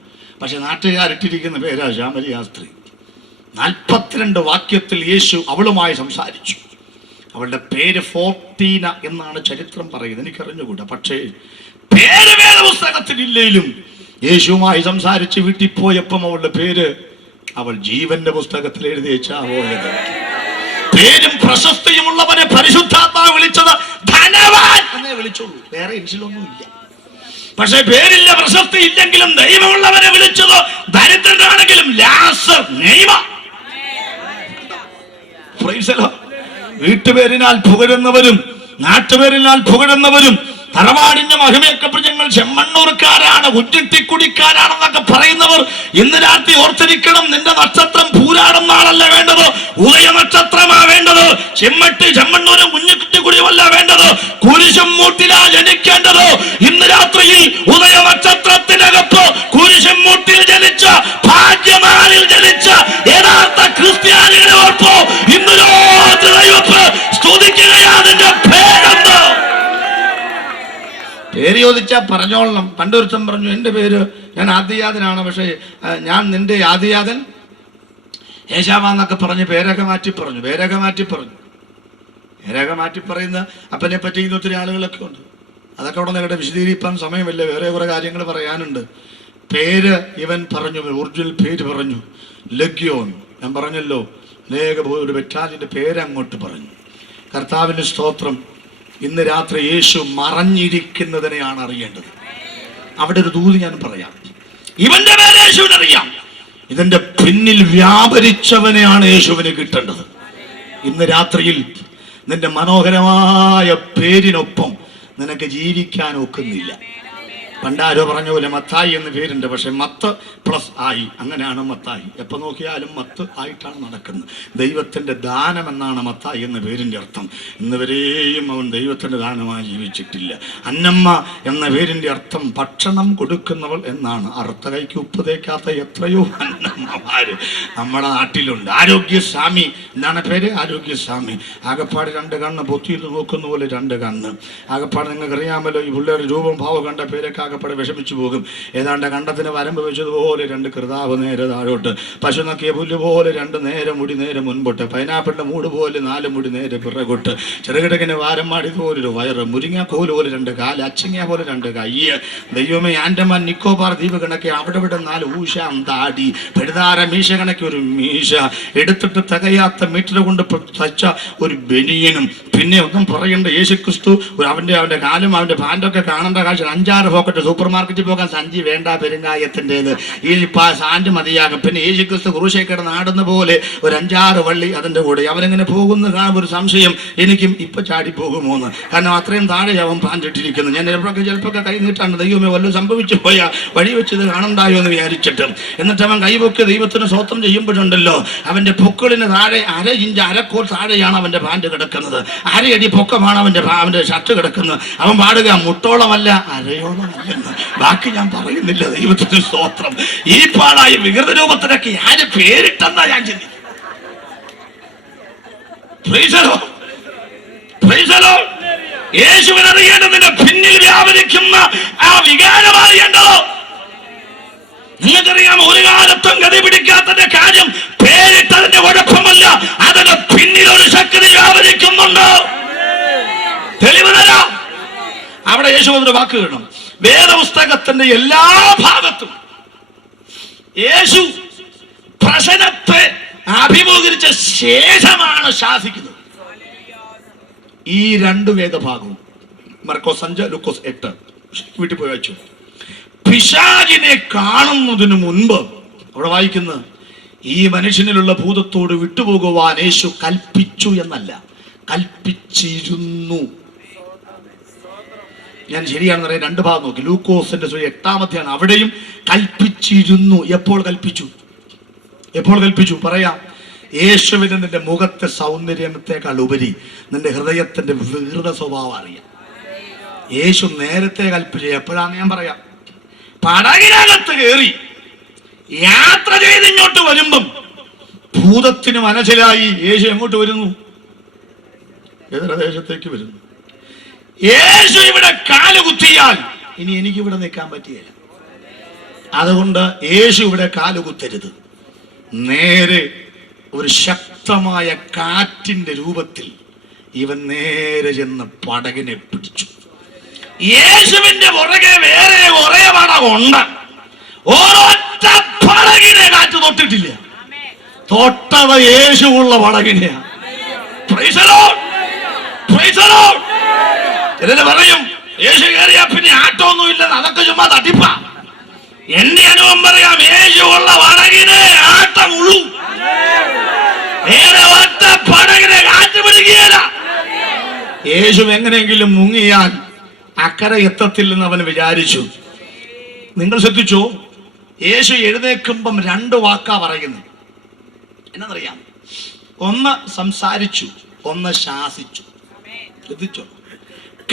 പക്ഷെ നാട്ടുകാരിട്ടിരിക്കുന്ന പേരാ ശമര്യാസ്ത്രീ. 42 വാക്യത്തിൽ യേശു അവളുമായി സംസാരിച്ചു. അവളുടെ പേര് ഫോർട്ടീന എന്നാണ് ചരിത്രം പറയുന്നത്, എനിക്കറിഞ്ഞുകൂടാ. പക്ഷേ പേര് വേദപുസ്തകത്തിലില്ലേലും യേശുവുമായി സംസാരിച്ച് വീട്ടിൽ പോയപ്പം അവളുടെ പേര് അവൾ ജീവന്റെ പുസ്തകത്തിൽ എഴുതി വെച്ചാ പോയത്. പേരും പ്രശസ്തിയുമുള്ളവനെ പരിശുദ്ധാത്മാവ് വിളിച്ചത് ധനവാൻ എന്നേ വിളിച്ചോളൂ, വേറെ ഇൻസിലൊന്നും ഇല്ല. പക്ഷെ പേരില്ല, പ്രശസ്തി ഇല്ലെങ്കിലും ദൈവമുള്ളവനെ വിളിച്ചത് ദരിദ്രനാണെങ്കിലും ലാസർ, നെയ്മ. വീട്ടുപേരിനാൽ പുകഴുന്നവരും നാട്ടുപേരിനാൽ പുകഴുന്നവരും തറവാടിന്റെ മഹിമയൊക്കെ ഞങ്ങൾ ചെമ്മണ്ണൂർക്കാരാണ്, ഉറ്റിട്ടിക്കുടിക്കാരാണെന്നൊക്കെ പറയുന്നവർ ഇന്ന് രാത്രി ഓർത്തിരിക്കണം. നിന്റെ നക്ഷത്രം പൂരാടം നാളല്ല വേണ്ടത്, ഉദയ നക്ഷത്രമാ വേണ്ടത്. ചെമ്മണ്ണൂരും കുഞ്ഞിക്കുട്ടിക്കുടിയുമല്ല വേണ്ടത്, കുരിശും മൂട്ടിലാ ജനിക്കേണ്ടത്. ഇന്ന് രാത്രിയിൽ ഉദയ നക്ഷത്രത്തിനകത്ത് കുരിശും മൂട്ടിൽ ജനിച്ച ഭാഗ്യമാനിൽ ജനിച്ച ചോദിച്ചാൽ പറഞ്ഞോളണം. പണ്ടൊരുത്തം പറഞ്ഞു, എൻ്റെ പേര് ഞാൻ ആദിയാതനാണ്, പക്ഷേ ഞാൻ നിന്റെ ആദിയാതൻ യേശാവാന്നൊക്കെ പറഞ്ഞ് പേരൊക്കെ മാറ്റി പറഞ്ഞു. പേരൊക്കെ മാറ്റി പറയുന്ന അപ്പനെ പറ്റിക്കുന്ന ഒത്തിരി ആളുകളൊക്കെ ഉണ്ട്. അതൊക്കെ അവിടെ നിങ്ങളുടെ വിശദീകരിക്കാൻ സമയമില്ല, വേറെ കുറെ കാര്യങ്ങൾ പറയാനുണ്ട്. പേര് ഇവൻ പറഞ്ഞു, ഒറിജിനൽ പേര് പറഞ്ഞു ലഗ്യോൻ. ഞാൻ പറഞ്ഞല്ലോ, ഒരു ബറ്റാലിയൻ്റെ പേര് അങ്ങോട്ട് പറഞ്ഞു. കർത്താവിൻ്റെ സ്തോത്രം. ഇന്ന് രാത്രി യേശു മറഞ്ഞിരിക്കുന്നതിനെയാണ് അറിയേണ്ടത്. അവിടെ ഒരു ദൂത് ഞാൻ പറയാം. ഇവന്റെ പേര് യേശുവിനറിയാം, ഇതിന്റെ പിന്നിൽ വ്യാപരിച്ചവനെയാണ് യേശുവിന് കിട്ടേണ്ടത്. ഇന്ന് രാത്രിയിൽ നിന്റെ മനോഹരമായ പേരിനൊപ്പം നിനക്ക് ജീവിക്കാൻ ഒക്കുന്നില്ല. പണ്ടാരോ പറഞ്ഞ പോലെ മത്തായി എന്ന പേരുണ്ട്, പക്ഷെ മത്ത് പ്ലസ് ആയി, അങ്ങനെയാണ് മത്തായി. എപ്പോൾ നോക്കിയാലും മത്ത് ആയിട്ടാണ് നടക്കുന്നത്. ദൈവത്തിൻ്റെ ദാനം എന്നാണ് മത്തായി എന്ന പേരിൻ്റെ അർത്ഥം. ഇന്നുവരെയും അവൻ ദൈവത്തിൻ്റെ ദാനമായി ജീവിച്ചിട്ടില്ല. അന്നമ്മ എന്ന പേരിൻ്റെ അർത്ഥം ഭക്ഷണം കൊടുക്കുന്നവൾ എന്നാണ്. അർത്ഥ കൈക്ക് ഉപ്പ് തേക്കാത്ത എത്രയോ അന്നമ്മമാര് നമ്മുടെ നാട്ടിലുണ്ട്. ആരോഗ്യസ്വാമി എന്നാണ് പേര്, ആരോഗ്യസ്വാമി. ആകപ്പാട് 2 കണ്ണ് പൊത്തിയിൽ നോക്കുന്ന പോലെ 2 കണ്ണ്. ആകപ്പാട് നിങ്ങൾക്കറിയാമല്ലോ, ഈ പിള്ളേർ രൂപം ഭാവം കണ്ട പേരൊക്കെ ആകപ്പാടെ വിഷമിച്ചു പോകും. ഏതാണ്ട് കണ്ടത്തിന് വരമ്പ് വെച്ചതുപോലെ 2 കൃതാവ് നേരെ താഴോട്ട്, പശു നക്കിയ പുല്ല് പോലെ 2 നേരെ മുടി നേരെ മുൻപോട്ട്, പൈനാപ്പിളിന്റെ മൂട് പോലെ 4 മുടി നേരെ പിറകോട്ട്, ചെറുകിടക്കിന് വാരമാടി പോലൊരു വയറ്, മുരിങ്ങാക്കോല് പോലെ 2 കാല്, അച്ചിങ്ങ പോലെ 2 കയ്യ്. ദൈവമേ, ആൻഡമാൻ നിക്കോബാർ ദ്വീപ് കണക്കെ അവിടെ ഇവിടെ 4 ഊശാം താടി, പെടുതാര മീശ കണക്കി ഒരു മീശ, എടുത്തിട്ട് തികയാത്ത മീറ്റർ കൊണ്ട് തച്ച ഒരു ബനിയനും. പിന്നെ ഒന്നും പറയണ്ട, യേശുക്രിസ്തു അവന്റെ കാലും അവന്റെ പാൻറ്റൊക്കെ കാണേണ്ട കാഴ്ച. 5-6 പോക്കറ്റ്. സൂപ്പർ മാർക്കറ്റിൽ പോകാൻ സഞ്ചി വേണ്ട, പെരുങ്കായത്തിൻ്റെത് ഈ സാൻഡ് മതിയാകും. പിന്നെ യേശുക്രിസ്തു ക്രൂശേക്കട നാടുന്ന പോലെ ഒരു 5-6 വള്ളി അതിൻ്റെ കൂടെ. അവനെങ്ങനെ പോകുന്ന കാണുമ്പോൾ ഒരു സംശയം എനിക്കും ഇപ്പം ചാടി പോകുമോന്ന്. കാരണം അത്രയും താഴെ അവൻ പാൻറ്റിട്ടിരിക്കുന്നു. ഞാൻ ചിലപ്പോൾ കൈ നീട്ടാണ്, ദൈവമേ വല്ലതും സംഭവിച്ചു പോയാൽ വഴി വെച്ചത് കാണണ്ടായോ എന്ന് വിചാരിച്ചിട്ട്. എന്നിട്ട് അവൻ കൈപൊക്കി ദൈവത്തിന് സ്വത്രം ചെയ്യുമ്പോഴുണ്ടല്ലോ, അവൻ്റെ പൊക്കിളിന് താഴെ 1/2 ഇഞ്ച് അരക്കോൽ താഴെയാണ് അവൻ്റെ പാൻറ്റ് കിടക്കുന്നത്. 1/2 അടി പൊക്കമാണ് അവൻ്റെ ഷർട്ട് കിടക്കുന്നത്. അവൻ പാടുക, മുട്ടോളമല്ല അരയോളമല്ലെന്ന്. ബാക്കി ഞാൻ പറയുന്നില്ല. ദൈവത്തിന് സ്തോത്രം. ഈ പാടായി വികൃത രൂപത്തിനൊക്കെ ആര് പേരിട്ടെന്നാ ഞാൻ ചിന്തിക്കും. യേശുവിനറിയേണ്ടതിന്റെ പിന്നിൽ വ്യാപരിക്കുന്ന ആ വികാരം അറിയേണ്ടതോ. നിങ്ങൾക്കറിയാം, ഒരു കാലത്തും ഗതി പിടിക്കാത്തതിന്റെ കാര്യം പേരിട്ടതിന്റെ കുഴപ്പമല്ല, അതിന് പിന്നിൽ ഒരു ശക്തി വ്യാപരിക്കുന്നുണ്ട്. തെളിവ് തരാം. അവിടെ യേശു ഒരു വാക്ക് കേൾക്കണം. വേദപുസ്തകത്തിന്റെ എല്ലാ ഭാഗത്തും യേശു പ്രശ്നത്തെ അഭിമുഖീകരിച്ച ശേഷമാണ് ശാസിക്കുന്നത്. ഈ 2 വേദഭാഗവും മർക്കോസ് 5, ലൂക്കോസ് 8 വീട്ടിൽ പോയി വായിച്ചു. പിശാചിനെ കാണുന്നതിന് മുൻപ് അവിടെ വായിക്കുന്നത്, ഈ മനുഷ്യനിലുള്ള ഭൂതത്തോട് വിട്ടുപോകുവാൻ യേശു കൽപ്പിച്ചു എന്നല്ല, കൽപ്പിച്ചിരുന്നു. ഞാൻ ശരിയാണെന്ന് പറയാം. 2 ഭാഗം നോക്കി. ലൂക്കോസിന്റെ 8-ാമത്തെയാണ്. അവിടെയും കൽപ്പിച്ചിരുന്നു. എപ്പോൾ കൽപ്പിച്ചു പറയാം. യേശുവിന് നിന്റെ മുഖത്തെ സൗന്ദര്യത്തെക്കാൾ ഉപരി നിന്റെ ഹൃദയത്തിന്റെ വികൃത സ്വഭാവം അറിയാം. യേശു നേരത്തെ കൽപ്പിച്ചു. എപ്പോഴാന്ന് ഞാൻ പറയാം. പടകിനകത്ത് കയറി യാത്ര ചെയ്ത് ഇങ്ങോട്ട് വരുമ്പം ഭൂതത്തിന് മനസ്സിലായി യേശു എങ്ങോട്ട് വരുന്നു, എതിർദേശത്തേക്ക് വരുന്നു. യേശു ഇവിടെ കാലുകുത്തിയാൽ ഇനി എനിക്കിവിടെ നിൽക്കാൻ പറ്റിയില്ല. അതുകൊണ്ട് യേശു ഇവിടെ കാലുകുത്തരുത്. നേരെ ഒരു ശക്തമായ കാറ്റിന്റെ രൂപത്തിൽ ഇവൻ നേരെ ചെന്ന് പടകിനെ പിടിച്ചു. യേശുവിന്റെ പുറകെ വേറെ ഒരേ പടകുണ്ട്. ഒരൊറ്റ പടകിനെ കാറ്റ് തൊട്ടിട്ടില്ല. തൊട്ടത് യേശുവുള്ള പടകിനെയാണ്. ഇതിന് പറയും യേശു കയറിയാ പിന്നെ ആട്ടമൊന്നുമില്ല, അതൊക്കെ ചുമ്മാ തട്ടിപ്പ. എന്റെ അനുഭവം പറയാം, യേശു ഉള്ള പടകിനെ ആട്ടം ഉള്ളൂ. വേറെ ഒറ്റ പടകിനെ കാറ്റ് പിടിക്കുകയില്ല. യേശു എങ്ങനെയെങ്കിലും മുങ്ങിയാൽ അക്കരെ എത്തത്തില്ലെന്ന് അവൻ വിചാരിച്ചു. നിങ്ങൾ ശ്രദ്ധിച്ചോ, യേശു എഴുന്നേൽക്കുമ്പം 2 വാക്കാ പറയുന്നത്. എന്നറിയാം, ഒന്ന് സംസാരിച്ചു, ഒന്ന് ശാസിച്ചു. ശ്രദ്ധിച്ചോ,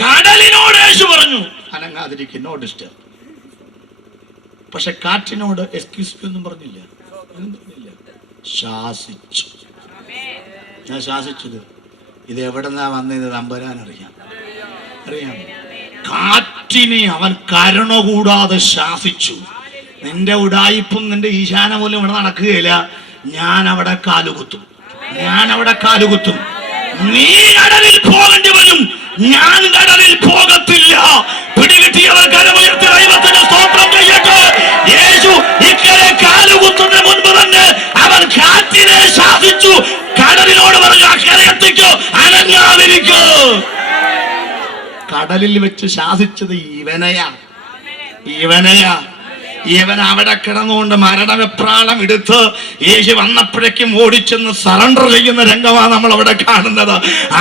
കടലിനോട് യേശു പറഞ്ഞു അനങ്ങാതിരിക്കും, നോ ഡിസ്റ്റർബ്. പക്ഷെ കാറ്റിനോട് എക്സ്ക്യൂസ് മീ ഒന്നും പറഞ്ഞില്ല. ശാസിച്ചു. ഞാൻ ശാസിച്ചത് ഇത് എവിടെന്നാ വന്നത് തമ്പുരാൻ അറിയാം. കാറ്റ് കാറ്റിനെ അവൻ കരുണ കൂടാതെ ശാസിച്ചു. നിന്റെ ഉടായിപ്പും നിന്റെ ഈശാന പോലും ഇവിടെ നടക്കുകയില്ല. ഞാൻ അവിടെ കാലുകുത്തും, ഞാൻ അവിടെ കാലുകുത്തും. നീ കടലിൽ പോകേണ്ടി വരും, ഞാൻ കടലിൽ പോകത്തില്ല. പിടികിട്ടിയവർ കരമുയർത്തി ദൈവത്തിന് സ്തോത്രം ചെയ്യട്ടെ. യേശു ഇക്കരെ കാലുകുത്തുന്നതിന് മുൻപ് തന്നെ അവൻ കാറ്റിനെ ശാസിച്ചു. കടലിനോട് പറഞ്ഞു, അക്കരെ എത്തിക്കോ, അനങ്ങാതിരിക്കോ. കടലിൽ വെച്ച് ശാസിച്ചത് ഇവനെയാ. ഇവൻ അവിടെ കിടന്നുകൊണ്ട് മരണവെപ്രാളം എടുത്ത് യേശു വന്നപ്പോഴേക്കും ഓടിച്ചെന്ന് സറണ്ടർ ചെയ്യുന്ന രംഗമാണ് നമ്മൾ അവിടെ കാണുന്നത്.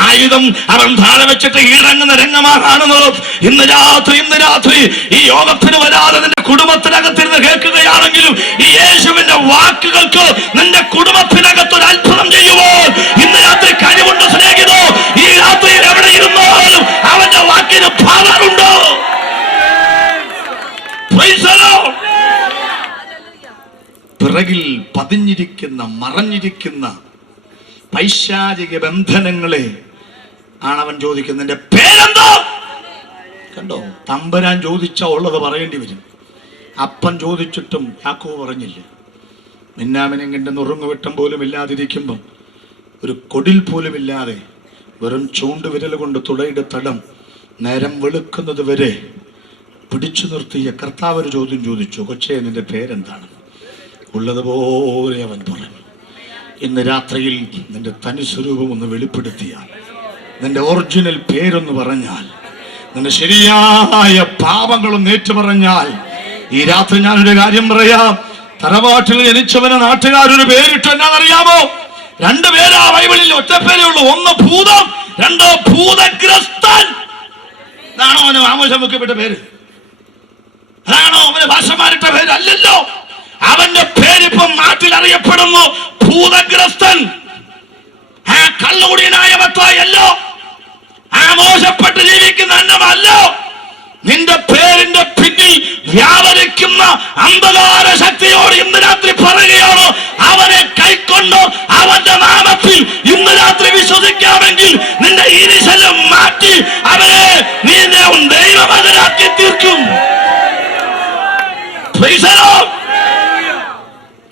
ആയുധം അവൻ താഴെ വെച്ചിട്ട് ഈടങ്ങുന്ന രംഗമാണ് കാണുന്നത്. ഇന്ന് രാത്രി ഈ യോഗത്തിന് വരാതെ നിന്റെ കുടുംബത്തിനകത്തിരുന്ന് കേൾക്കുകയാണെങ്കിലും ഈ യേശുവിന്റെ വാക്കുകൾക്ക് നിന്റെ കുടുംബത്തിനകത്തൊരു അത്ഭുതം ചെയ്യുമോ? ഇന്ന് രാത്രി കഴിവുണ്ട് സ്നേഹിതോ. ഈ രാത്രിയിൽ എവിടെ ഇരുന്നാലും അവന്റെ വാക്കിന് പവറുണ്ടോ? പിറകിൽ പതിഞ്ഞിരിക്കുന്ന മറഞ്ഞിരിക്കുന്ന പൈശാചിക ബന്ധനങ്ങളെ ആണ് അവൻ ചോദിക്കുന്നത്. നിന്റെ പേരെന്തോ? കണ്ടോ, തമ്പുരാൻ ചോദിച്ചാ ഉള്ളത് പറയേണ്ടി വരും. അപ്പൻ ചോദിച്ചിട്ടും യാക്കോബ് പറഞ്ഞില്ല. മിന്നാമിനെങ്കിന്റെ നുറുങ്ങുവെട്ടം പോലും ഇല്ലാതിരിക്കുമ്പം, ഒരു കൊടിൽ പോലും ഇല്ലാതെ വെറും ചൂണ്ടുവിരൽ കൊണ്ട് തുടയുടെ തടം നേരം വെളുക്കുന്നത് വരെ പിടിച്ചു നിർത്തിയ കർത്താവ് ഒരു ചോദ്യം ചോദിച്ചു, കൊച്ചേ നിന്റെ പേരെന്താണ്? ഉള്ളതുപോലെ അവൻ പറഞ്ഞു. ഇന്ന് രാത്രിയിൽ നിന്റെ തനി സ്വരൂപം ഒന്ന് വെളിപ്പെടുത്തിയാൽ, നിന്റെ ഒറിജിനൽ പേരൊന്ന് പറഞ്ഞാൽ, നിന്റെ ശരിയായ പാപങ്ങളൊന്ന് ഏറ്റുപറഞ്ഞാൽ, ഈ രാത്രി ഞാനൊരു കാര്യം പറയാം. തറവാട്ടിൽ ജനിച്ചവന് നാട്ടുകാരൊരു പേരിട്ടു. എന്നാണെന്നറിയാമോ? 2 പേരാ ബൈബിളിൽ, ഒറ്റപ്പേരേ ഉള്ളൂ. ഒന്ന് ഭൂതം, 2 ഭൂതഗ്രസ്തൻ. അതാണോ അവന് ആമോശം വെക്കപ്പെട്ട പേര്? അതാണോ അവന് ഭാഷമാരിട്ട പേര്? അല്ലല്ലോ. അവന്റെ പേരിപ്പം നാട്ടിൽ അറിയപ്പെടുന്നു ഭൂതഗ്രസ്തൻ. ആ കള്ളുകുടിയനായ മത്തായല്ലോ, ആ മോശപ്പെട്ട് ജീവിക്കുന്ന അന്നമല്ലോ. നിന്റെ പേരിന്റെ പിന്നിൽ വ്യാപരിക്കുന്ന അന്ധകാര ശക്തിയോട് ഇന്ന് രാത്രി പറയുകയാണോ? അവനെ കൈക്കൊണ്ടോ അവന്റെ നാമത്തിൽ ഇന്ന് രാത്രി വിശ്വസിക്കാമെങ്കിൽ നിന്റെ ഇനിശലം മാറ്റി അവനെ നീ ദൈവമകനാക്കി തീർക്കും.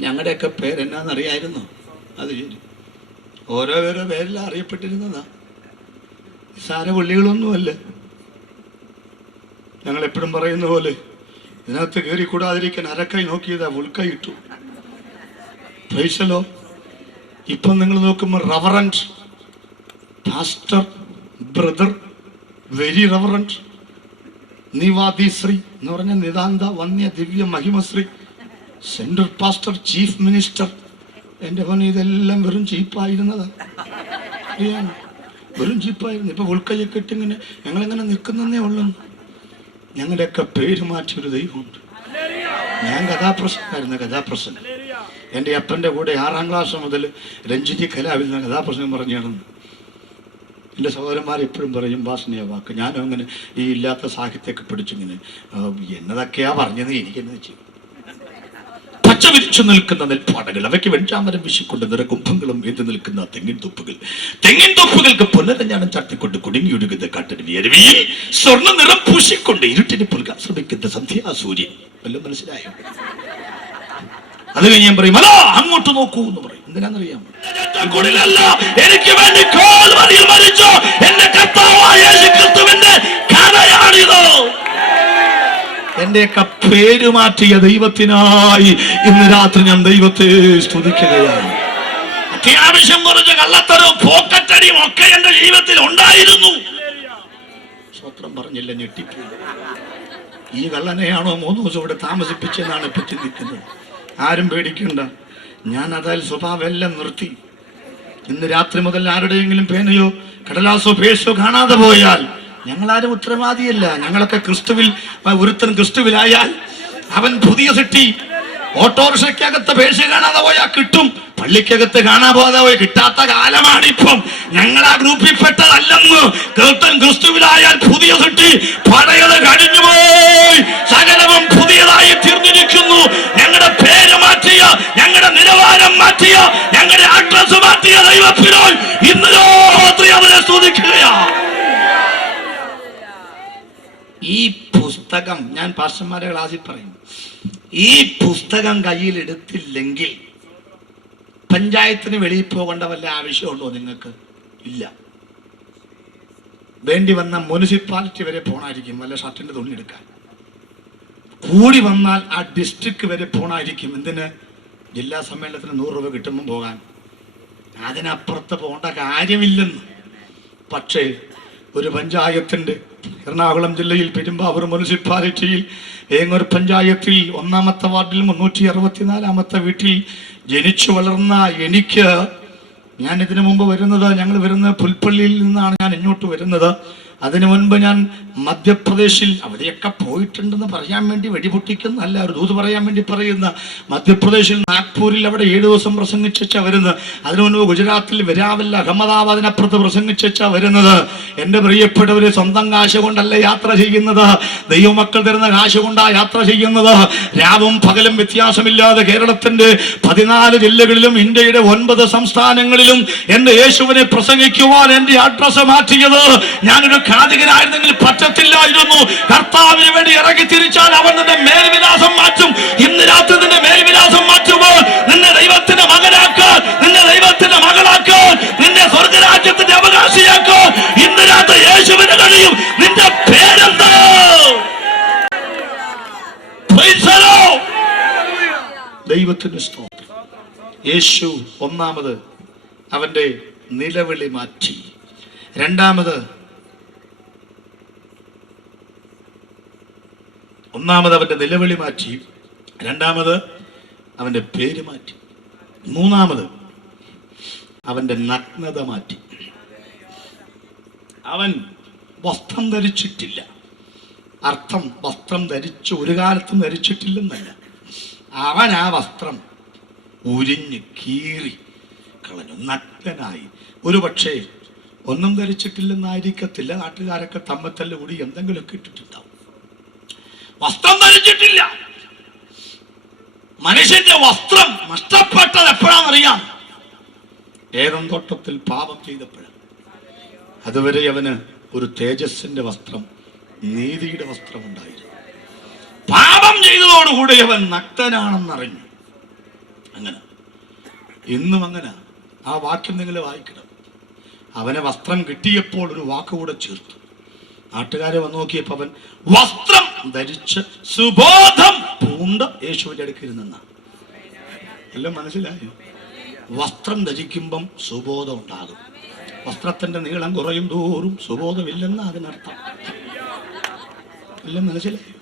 ഞങ്ങളുടെയൊക്കെ പേരെന്നാന്നറിയായിരുന്നു? അത് ശരി, ഓരോ പേരിൽ അറിയപ്പെട്ടിരുന്നതാ. സാര പുള്ളികളൊന്നുമല്ല. ഞങ്ങൾ എപ്പോഴും പറയുന്ന പോലെ ഇതിനകത്ത് കയറിക്കൂടാതിരിക്കാൻ അരക്കായി നോക്കിയതാ, ഉൾക്കൈ ഇട്ടു. പ്രൈസലോ. ഇപ്പം നിങ്ങൾ നോക്കുമ്പോൾ reverend, pastor, brother, very reverend, നിവാദിശ്രീ എന്ന് പറഞ്ഞ നിതാന്ത വന്യ ദിവ്യ മഹിമശ്രീ, സെൻട്രൽ പാസ്റ്റർ, ചീഫ് മിനിസ്റ്റർ. എൻ്റെ പണി ഇതെല്ലാം വെറും ചീപ്പായിരുന്നതാ. വെറും ചീപ്പായിരുന്നു. ഇപ്പൊ ഉൾക്കൈയൊക്കെ ഇട്ടിങ്ങനെ ഞങ്ങളെങ്ങനെ നിൽക്കുന്നേ ഉള്ളൂ. ഞങ്ങളുടെയൊക്കെ പേര് മാറ്റിയൊരു ദൈവമുണ്ട്. ഞാൻ കഥാപ്രസംഗം. എൻ്റെ അപ്പൻ്റെ കൂടെ 6ാം ക്ലാസ് മുതൽ രഞ്ജിനി കലാവിൽ നിന്ന് കഥാപ്രസംഗം പറഞ്ഞാണ്. എൻ്റെ സഹോദരന്മാർ എപ്പോഴും പറയും ഭാഷണീയ വാക്ക്. ഞാനും അങ്ങനെ ഈ ഇല്ലാത്ത സാഹിത്യമൊക്കെ പിടിച്ചിങ്ങനെ എന്നതൊക്കെയാ പറഞ്ഞത്. എനിക്കെന്ന് വെച്ചു പച്ച വിരിച്ചു നിൽക്കുന്ന നെൽപ്പാടകൾ, അവയ്ക്ക് വെഞ്ചാമരം വീശിക്കൊണ്ട് നിറകുംഭങ്ങളും എന്ത് നിൽക്കുന്ന തെങ്ങിൻ തൊപ്പുകൾക്ക് പുനരഞ്ഞാണം ചാർത്തിക്കൊണ്ട് കുടുങ്ങിയൊഴുകുന്ന കാട്ടരുവി അരുവിയിൽ സ്വർണ്ണ നിറം പൂശിക്കൊണ്ട് ഇരുട്ടിന് പുൽകാൻ ശ്രമിക്കുന്ന സന്ധ്യാസൂര്യൻ. വല്ലതും മനസ്സിലായോ? അത് കഴിഞ്ഞ് ഞാൻ പറയും, അല്ലോ അങ്ങോട്ട് നോക്കൂ എന്ന് പറയും. എന്തിനാന്നറിയാമോ? എനിക്ക് വേണ്ടി മരിച്ചോ എന്റെ കർത്താവായ യേശുക്രിസ്തുവിന്റെ കഥയാണിത്. എന്റെയൊക്കെ പേര് മാറ്റിയ ദൈവത്തിനായി ഇന്ന് രാത്രി ഞാൻ ദൈവത്തെ സ്തുതിക്കുകയാണ്. അത്യാവശ്യം കുറച്ച് കള്ളത്തരവും പോക്കറ്റടിയും ഒക്കെ എന്റെ ജീവിതത്തിൽ ഉണ്ടായിരുന്നു. സ്വത്രം പറഞ്ഞില്ല, ഞെട്ടിപ്പോയി. ഈ കള്ളനെയാണോ 3 ദിവസം ഇവിടെ താമസിപ്പിച്ചെന്നാണ് ഇപ്പൊ ചിന്തിക്കുന്നത്. ആരും പേടിക്കണ്ട, ഞാൻ അതായത് സ്വഭാവം എല്ലാം നിർത്തി. ഇന്ന് രാത്രി മുതൽ ആരുടെയെങ്കിലും പേനയോ കടലാസോ പേശോ കാണാതെ പോയാൽ ഞങ്ങളാരും ഉത്തരവാദിയല്ല. ഞങ്ങളൊക്കെ ക്രിസ്തുവിൽ, ഒരുത്തൻ ക്രിസ്തുവിലായാൽ അവൻ പുതിയ സൃഷ്ടി. ഓട്ടോറിക്ഷയ്ക്കകത്ത് പേശ് കാണാതെ പോയാൽ കിട്ടും, പള്ളിക്കകത്ത് കാണാതെ പോയി കിട്ടാത്ത കാലമാണിപ്പം. ഞങ്ങൾ ആ ഗ്രൂപ്പിൽ പെട്ടതല്ലെന്ന്. ഒരുത്തൻ ക്രിസ്തുവിലായാൽ പുതിയ സൃഷ്ടി. പഴയത് കഴിഞ്ഞുപോയി, സകലവും പുതിയതായി തീർന്നിരിക്കുന്നു. ഞങ്ങളുടെ പേര് മാറ്റിയ, ഞങ്ങളുടെ നിലവാരം മാറ്റിയ, ഞങ്ങളുടെ അഡ്രസ് മാറ്റിയ ദൈവത്തിനോട് ഇന്ന് രാത്രി അവരെ സ്തുതിക്കുകയാണ്. ഈ പുസ്തകം ഞാൻ പാസ്റ്റർമാരെ ക്ലാസ്സിൽ പറയും, ഈ പുസ്തകം കയ്യിലെടുത്തില്ലെങ്കിൽ പഞ്ചായത്തിന് വെളിയിൽ പോകേണ്ട വല്ല ആവശ്യമുണ്ടോ നിങ്ങൾക്ക്? ഇല്ല. വേണ്ടി വന്ന മുനിസിപ്പാലിറ്റി വരെ പോണായിരിക്കും വല്ല ഷർട്ടിന്റെ തുണി എടുക്കാൻ. കൂടി വന്നാൽ ആ ഡിസ്ട്രിക്ട് വരെ പോണായിരിക്കും. എന്തിന്? ജില്ലാ സമ്മേളനത്തിന് 100 രൂപ കിട്ടുമ്പോൾ പോകാൻ. അതിനപ്പുറത്ത് പോകേണ്ട കാര്യമില്ലെന്ന്. പക്ഷേ ഒരു പഞ്ചായത്തിൻ്റെ എറണാകുളം ജില്ലയിൽ പെരുമ്പാവൂർ മുനിസിപ്പാലിറ്റിയിൽ ഏങ്ങൂർ പഞ്ചായത്തിൽ 1-ാമത്തെ വാർഡിൽ 364-ാമത്തെ വീട്ടിൽ ജനിച്ചു വളർന്ന എനിക്ക്, ഞാൻ ഇതിനു മുമ്പ് ഞങ്ങൾ വരുന്നത് പുൽപ്പള്ളിയിൽ നിന്നാണ് ഞാൻ ഇങ്ങോട്ട് വരുന്നത്. അതിനു മുൻപ് ഞാൻ മധ്യപ്രദേശിൽ അവിടെയൊക്കെ പോയിട്ടുണ്ടെന്ന് പറയാൻ വേണ്ടി വെടിപൊട്ടിക്കുന്നല്ല, ഒരു ദൂത് പറയാൻ വേണ്ടി പറയുന്ന, മധ്യപ്രദേശിൽ നാഗ്പൂരിൽ അവിടെ 7 ദിവസം പ്രസംഗിച്ചാ വരുന്നത്. അതിനു മുൻപ് ഗുജറാത്തിൽ വെരാവൽ അഹമ്മദാബാദിനപ്പുറത്ത് പ്രസംഗിച്ചാ വരുന്നത്. എൻ്റെ പ്രിയപ്പെട്ടവര്, സ്വന്തം കാശ് കൊണ്ടല്ല യാത്ര ചെയ്യുന്നത്, ദൈവമക്കൾ തരുന്ന കാശ് കൊണ്ടാ യാത്ര ചെയ്യുന്നത്. രാവും പകലും വ്യത്യാസമില്ലാതെ കേരളത്തിന്റെ 14 ജില്ലകളിലും ഇന്ത്യയുടെ 9 സംസ്ഥാനങ്ങളിലും എന്റെ യേശുവിനെ പ്രസംഗിക്കുവാൻ എന്റെ അഡ്രസ് മാറ്റിയത് ഞാനൊരു ഖാദികനായിരുന്നെങ്കിൽ പറ്റത്തില്ലായിരുന്നു. കർത്താവിന് വേണ്ടി ഇറങ്ങി തിരിച്ചാൽ അവൻ നിന്റെ മേൽവിലാസം മാറ്റും. ഇന്ന് രാത്രി നിന്റെ മേൽവിലാസം മാറ്റുമ്പോൾ നിന്നെ ദൈവത്തിന്റെ മകനാക്കാൻ, നിന്നെ ദൈവത്തിന്റെ മകളാക്കാൻ, നിന്നെ സ്വർഗരാജ്യത്തിന്റെ അവകാശിയാക്കാൻ ഇന്ന് രാത്രി യേശുവിന് കഴിയും. നിന്റെ പേരെന്താ? ദൈവത്തിന് സ്തോത്രം. യേശു ഒന്നാമത് അവന്റെ നിലവിളി മാറ്റി. ഒന്നാമത് അവന്റെ നിലവിളി മാറ്റി, രണ്ടാമത് അവന്റെ പേര് മാറ്റി, മൂന്നാമത് അവന്റെ നഗ്നത മാറ്റി. അവൻ വസ്ത്രം ധരിച്ചിട്ടില്ല. അർത്ഥം വസ്ത്രം ധരിച്ച് ഒരു കാലത്തും ധരിച്ചിട്ടില്ലെന്നല്ല, അവൻ ആ വസ്ത്രം ഉരിഞ്ഞ് കീറി കളഞ്ഞു, നഗ്നനായി. ഒരു പക്ഷേ ഒന്നും ധരിച്ചിട്ടില്ലെന്നായിരിക്കത്തില്ല, നാട്ടുകാരൊക്കെ തമ്മത്തല്ല കൂടി എന്തെങ്കിലുമൊക്കെ ഇട്ടിട്ടുണ്ടാവും. വസ്ത്രം ധരിച്ചിട്ടില്ല. മനുഷ്യന്റെ വസ്ത്രം നഷ്ടപ്പെട്ടത് എപ്പോഴാണെന്നറിയാം? ഏദൻ തോട്ടത്തിൽ പാപം ചെയ്തപ്പോഴാണ്. അതുവരെ അവന് ഒരു തേജസ്സിന്റെ വസ്ത്രം, നീതിയുടെ വസ്ത്രം ഉണ്ടായിരുന്നു. പാപം ചെയ്തതോടുകൂടി അവൻ നഗ്നനാണെന്നറിഞ്ഞു. അങ്ങനെ ഇന്നും അങ്ങനെ. ആ വാക്യം നിങ്ങൾ വായിക്കണം. അവനെ വസ്ത്രം കിട്ടിയപ്പോൾ ഒരു വാക്കുകൂടെ ചേർത്തു. നാട്ടുകാരെ വന്ന് നോക്കിയപ്പോൾ അവൻ വസ്ത്രം ധരിച്ച് സുബോധം പൂണ്ട് യേശുവിന്റെ അടുക്കിരുന്ന. എല്ലാം മനസ്സിലായോ? വസ്ത്രം ധരിക്കുമ്പം സുബോധം ഉണ്ടാകും. വസ്ത്രത്തിന്റെ നീളം കുറയും തോറും സുബോധമില്ലെന്ന് അതിനർത്ഥം. എല്ലാം മനസ്സിലായോ?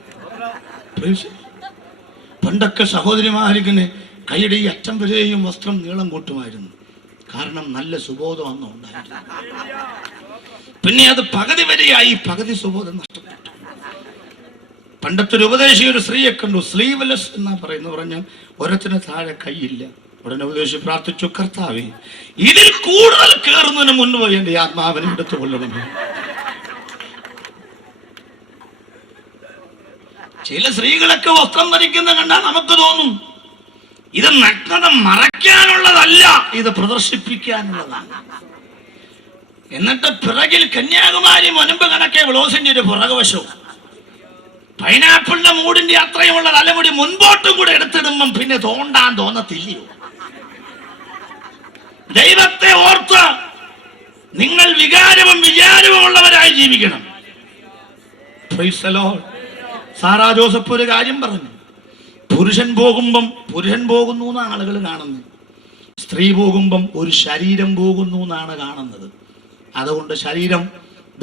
പണ്ടൊക്കെ സഹോദരിമാരിങ്ങനെ കൈയുടെ ഈ അറ്റം വരെയും വസ്ത്രം നീളം കൂട്ടുമായിരുന്നു. കാരണം നല്ല സുബോധം അന്ന് ഉണ്ടായിരുന്നു. പിന്നെ അത് പകുതി വരെയായി, പകുതി സുബോധം നഷ്ടപ്പെട്ടു. പണ്ടത്തെ ഒരു ഉപദേശി ഒരു സ്ത്രീയെ കണ്ടു, സ്ലീവ്ലെസ് എന്നാ പറഞ്ഞാൽ ഒരത്തിന് താഴെ കൈയില്ല. ഉടനെ ഉപദേശി പ്രാർത്ഥിച്ചു, കർത്താവേ, ഇതിൽ കൂടുതൽ കയറുന്നതിന് മുൻപ് എന്റെ ആത്മാവിനെ എടുത്തു കൊള്ളണമേ. ചില സ്ത്രീകളൊക്കെ വസ്ത്രം ധരിക്കുന്ന കണ്ടാൽ നമുക്ക് തോന്നും ഇത് നഗ്നത മറയ്ക്കാനുള്ളതല്ല, ഇത് പ്രദർശിപ്പിക്കാനുള്ളതാണ്. എന്നിട്ട് പിറകിൽ കന്യാകുമാരി മുൻപ് കണക്കെ ബ്ലൗസിന്റെ ഒരു പുറകുവശവും പൈനാപ്പിളിന്റെ മൂടിന്റെ അത്രയുമുള്ള തലമുടി മുൻപോട്ടും കൂടെ എടുത്തിടുമ്പം പിന്നെ തോണ്ടാൻ തോന്നത്തില്ലയോ? ദൈവത്തെ ഓർത്ത് നിങ്ങൾ വികാരവും വിചാരവും ഉള്ളവരായി ജീവിക്കണം. Praise the Lord. Sara Joseph ഒരു കാര്യം പറഞ്ഞു. പുരുഷൻ പോകുമ്പം പുരുഷൻ പോകുന്നു എന്നാണ് ആളുകൾ കാണുന്നത്, സ്ത്രീ പോകുമ്പം ഒരു ശരീരം പോകുന്നു എന്നാണ് കാണുന്നത്. അതുകൊണ്ട് ശരീരം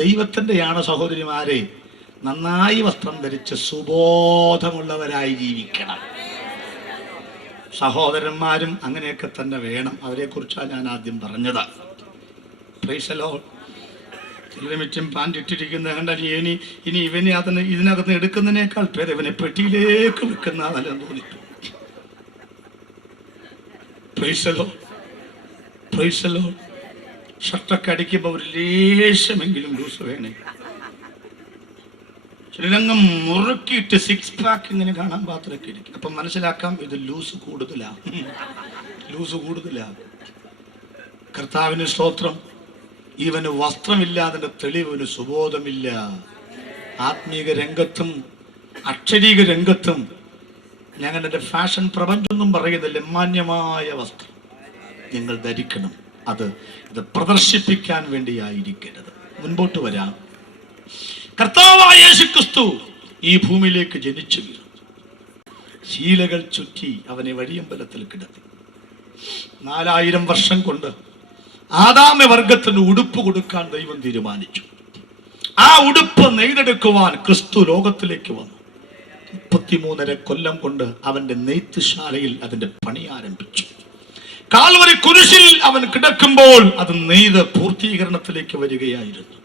ദൈവത്തിൻ്റെയാണ്. സഹോദരിമാരെ, നന്നായി വസ്ത്രം ധരിച്ച് സുബോധമുള്ളവരായി ജീവിക്കണം. സഹോദരന്മാരും അങ്ങനെയൊക്കെ തന്നെ വേണം. അവരെക്കുറിച്ചാണ് ഞാൻ ആദ്യം പറഞ്ഞത്. Praise the lord. ചിലമിറ്റും പാൻറ് ഇട്ടിരിക്കുന്ന കണ്ടാൽ ഇനി ഇവനെ ഇതിനകത്ത് എടുക്കുന്നതിനേക്കാൾ പേര് ഇവനെ പെട്ടിയിലേക്ക് വെക്കുന്ന നല്ലതെന്ന് തോന്നിട്ടു. Praise the lord. Praise the lord. ഷർട്ടൊക്കെ അടിക്കുമ്പോൾ ഒരു ലേശമെങ്കിലും ലൂസ് വേണേ. ചിലരംഗം മുറുക്കിയിട്ട് 6 പാക്ക് ഇങ്ങനെ കാണാൻ പാത്രമൊക്കെ ഇരിക്കും. അപ്പം മനസ്സിലാക്കാം ഇത് ലൂസ് കൂടുതലാ. കർത്താവിന് സ്തോത്രം. ഇവന് വസ്ത്രമില്ല, അതിന്റെ തെളിവിന് സുബോധമില്ല. ആത്മീക രംഗത്തും അക്ഷരീക രംഗത്തും ഞങ്ങൾ എൻ്റെ ഫാഷൻ പ്രപഞ്ചമൊന്നും പറയുന്നില്ല. മാന്യമായ വസ്ത്രം നിങ്ങൾ ധരിക്കണം. ഇത് പ്രദർശിപ്പിക്കാൻ വേണ്ടിയായിരിക്കരുത്. മുൻപോട്ട് വരാം. കർത്താവായ യേശുക്രിസ്തു ഈ ഭൂമിയിലേക്ക് ജനിച്ചു വീണു. ശീലകൾ ചുറ്റി അവനെ വഴിയമ്പലത്തിൽ കിടത്തി. 4000 വർഷം കൊണ്ട് ആദാമ്യ വർഗത്തിന് ഉടുപ്പ് കൊടുക്കാൻ ദൈവം തീരുമാനിച്ചു. ആ ഉടുപ്പ് നെയ്തെടുക്കുവാൻ ക്രിസ്തു ലോകത്തിലേക്ക് വന്നു. 33.5 കൊല്ലം കൊണ്ട് അവന്റെ നെയ്ത്തുശാലയിൽ അതിന്റെ പണി ആരംഭിച്ചു. കാൽവരി കുരിശിൽ അവൻ കിടക്കുമ്പോൾ അത് നെയ്ത് പൂർത്തീകരണത്തിലേക്ക് വരികയായിരുന്നു.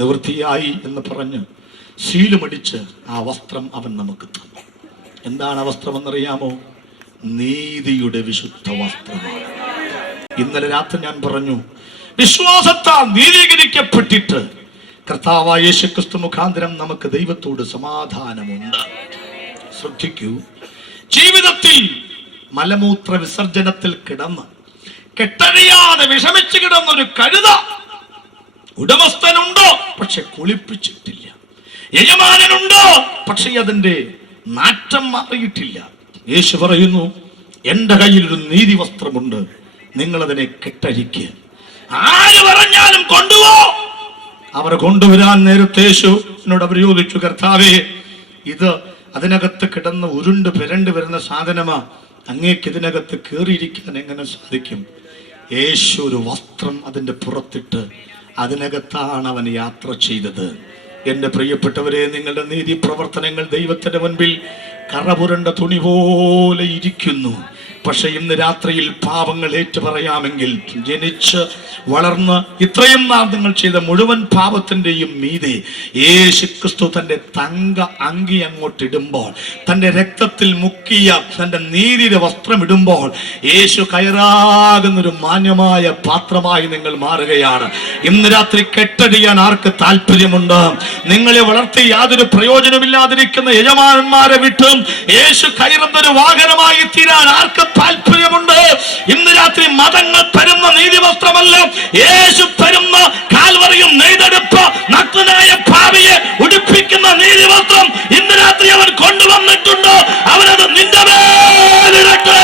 നിവൃത്തിയായി എന്ന് പറഞ്ഞ് സീലുമടിച്ച് ആ വസ്ത്രം അവൻ നമുക്ക് തന്നു. എന്താണ് ആ വസ്ത്രം എന്നറിയാമോ? നീതിയുടെ വിശുദ്ധ വസ്ത്രമാണ്. ഇന്നലെ രാത്രി ഞാൻ പറഞ്ഞു, വിശ്വാസത്താൽ നീതീകരിക്കപ്പെട്ടിട്ട് കർത്താവായ യേശുക്രിസ്തു മുഖാന്തരം നമുക്ക് ദൈവത്തോട് സമാധാനമുണ്ട്. ശ്രദ്ധിക്കൂ, ജീവിതത്തിൽ മലമൂത്ര വിസർജനത്തിൽ കിടന്ന് കെട്ടഴിയാതെ വിഷമിച്ചു കിടന്നൊരു കഴുത ഉടമസ്ഥനുണ്ടോ, പക്ഷെ കുളിപ്പിച്ചിട്ടില്ല. യജമാനനുണ്ടോ, പക്ഷെ അതിന്റെ നാറ്റം മാറിയിട്ടില്ല. യേശു പറയുന്നു, എന്റെ കയ്യിൽ ഒരു നീതി വസ്ത്രമുണ്ട്, നിങ്ങളതിനെ കെട്ടഴിക്കുക. ആര് പറഞ്ഞാലും കൊണ്ടുപോ. അവർ കൊണ്ടുവരാൻ നേരത്തെ യേശുവിനോട് അവർ ചോദിച്ചു, കർത്താവേ, ഇത് അതിനകത്ത് കിടന്ന് ഉരുണ്ട് പിരണ്ട് വരുന്ന സാധനമാ, അങ്ങേക്ക് ഇതിനകത്ത് കയറിയിരിക്കാൻ എങ്ങനെ സാധിക്കും? യേശു ഒരു വസ്ത്രം അതിന്റെ പുറത്തിട്ട് അതിനകത്താണ് അവൻ യാത്ര ചെയ്തത്. എന്റെ പ്രിയപ്പെട്ടവരെ, നിങ്ങളുടെ നീതി പ്രവർത്തനങ്ങൾ ദൈവത്തിന്റെ മുൻപിൽ കറപുരണ്ട തുണി പോലെ ഇരിക്കുന്നു. പക്ഷെ ഇന്ന് രാത്രിയിൽ പാപങ്ങൾ ഏറ്റു പറയാമെങ്കിൽ, ജനിച്ച് വളർന്ന് ഇത്രയും നാൾ നിങ്ങൾ ചെയ്ത മുഴുവൻ പാപത്തിന്റെയും മീതെ യേശുക്രിസ്തു തന്റെ തങ്ക അങ്കി അങ്ങോട്ടിടുമ്പോൾ, തന്റെ രക്തത്തിൽ മുക്കിയ തന്റെ നീതിയുടെ വസ്ത്രം ഇടുമ്പോൾ, യേശു കയറാകുന്നൊരു മാന്യമായ പാത്രമായി നിങ്ങൾ മാറുകയാണ്. ഇന്ന് രാത്രി കെട്ടടിയാൻ ആർക്ക് താല്പര്യമുണ്ട്? നിങ്ങളെ വളർത്തി യാതൊരു പ്രയോജനമില്ലാതിരിക്കുന്ന യജമാനന്മാരെ വിട്ടും യേശു കയറുന്നൊരു വാഹനമായി തീരാൻ ആർക്ക് താല്പര്യമുണ്ട്? ഇന്ന് രാത്രി മതങ്ങൾ തരുന്ന നീതിവസ്ത്രമല്ല, യേശു തരുന്ന കാൽവറിയും നെയ്തെടുപ്പ് നഗ്നനായ ഭാവിയെ ഉടുപ്പിക്കുന്ന നീതിവസ്ത്രം ഇന്ന് രാത്രി അവൻ കൊണ്ടുവന്നിട്ടുണ്ട്. അവനത് നിന്റെ മേലിടട്ടെ.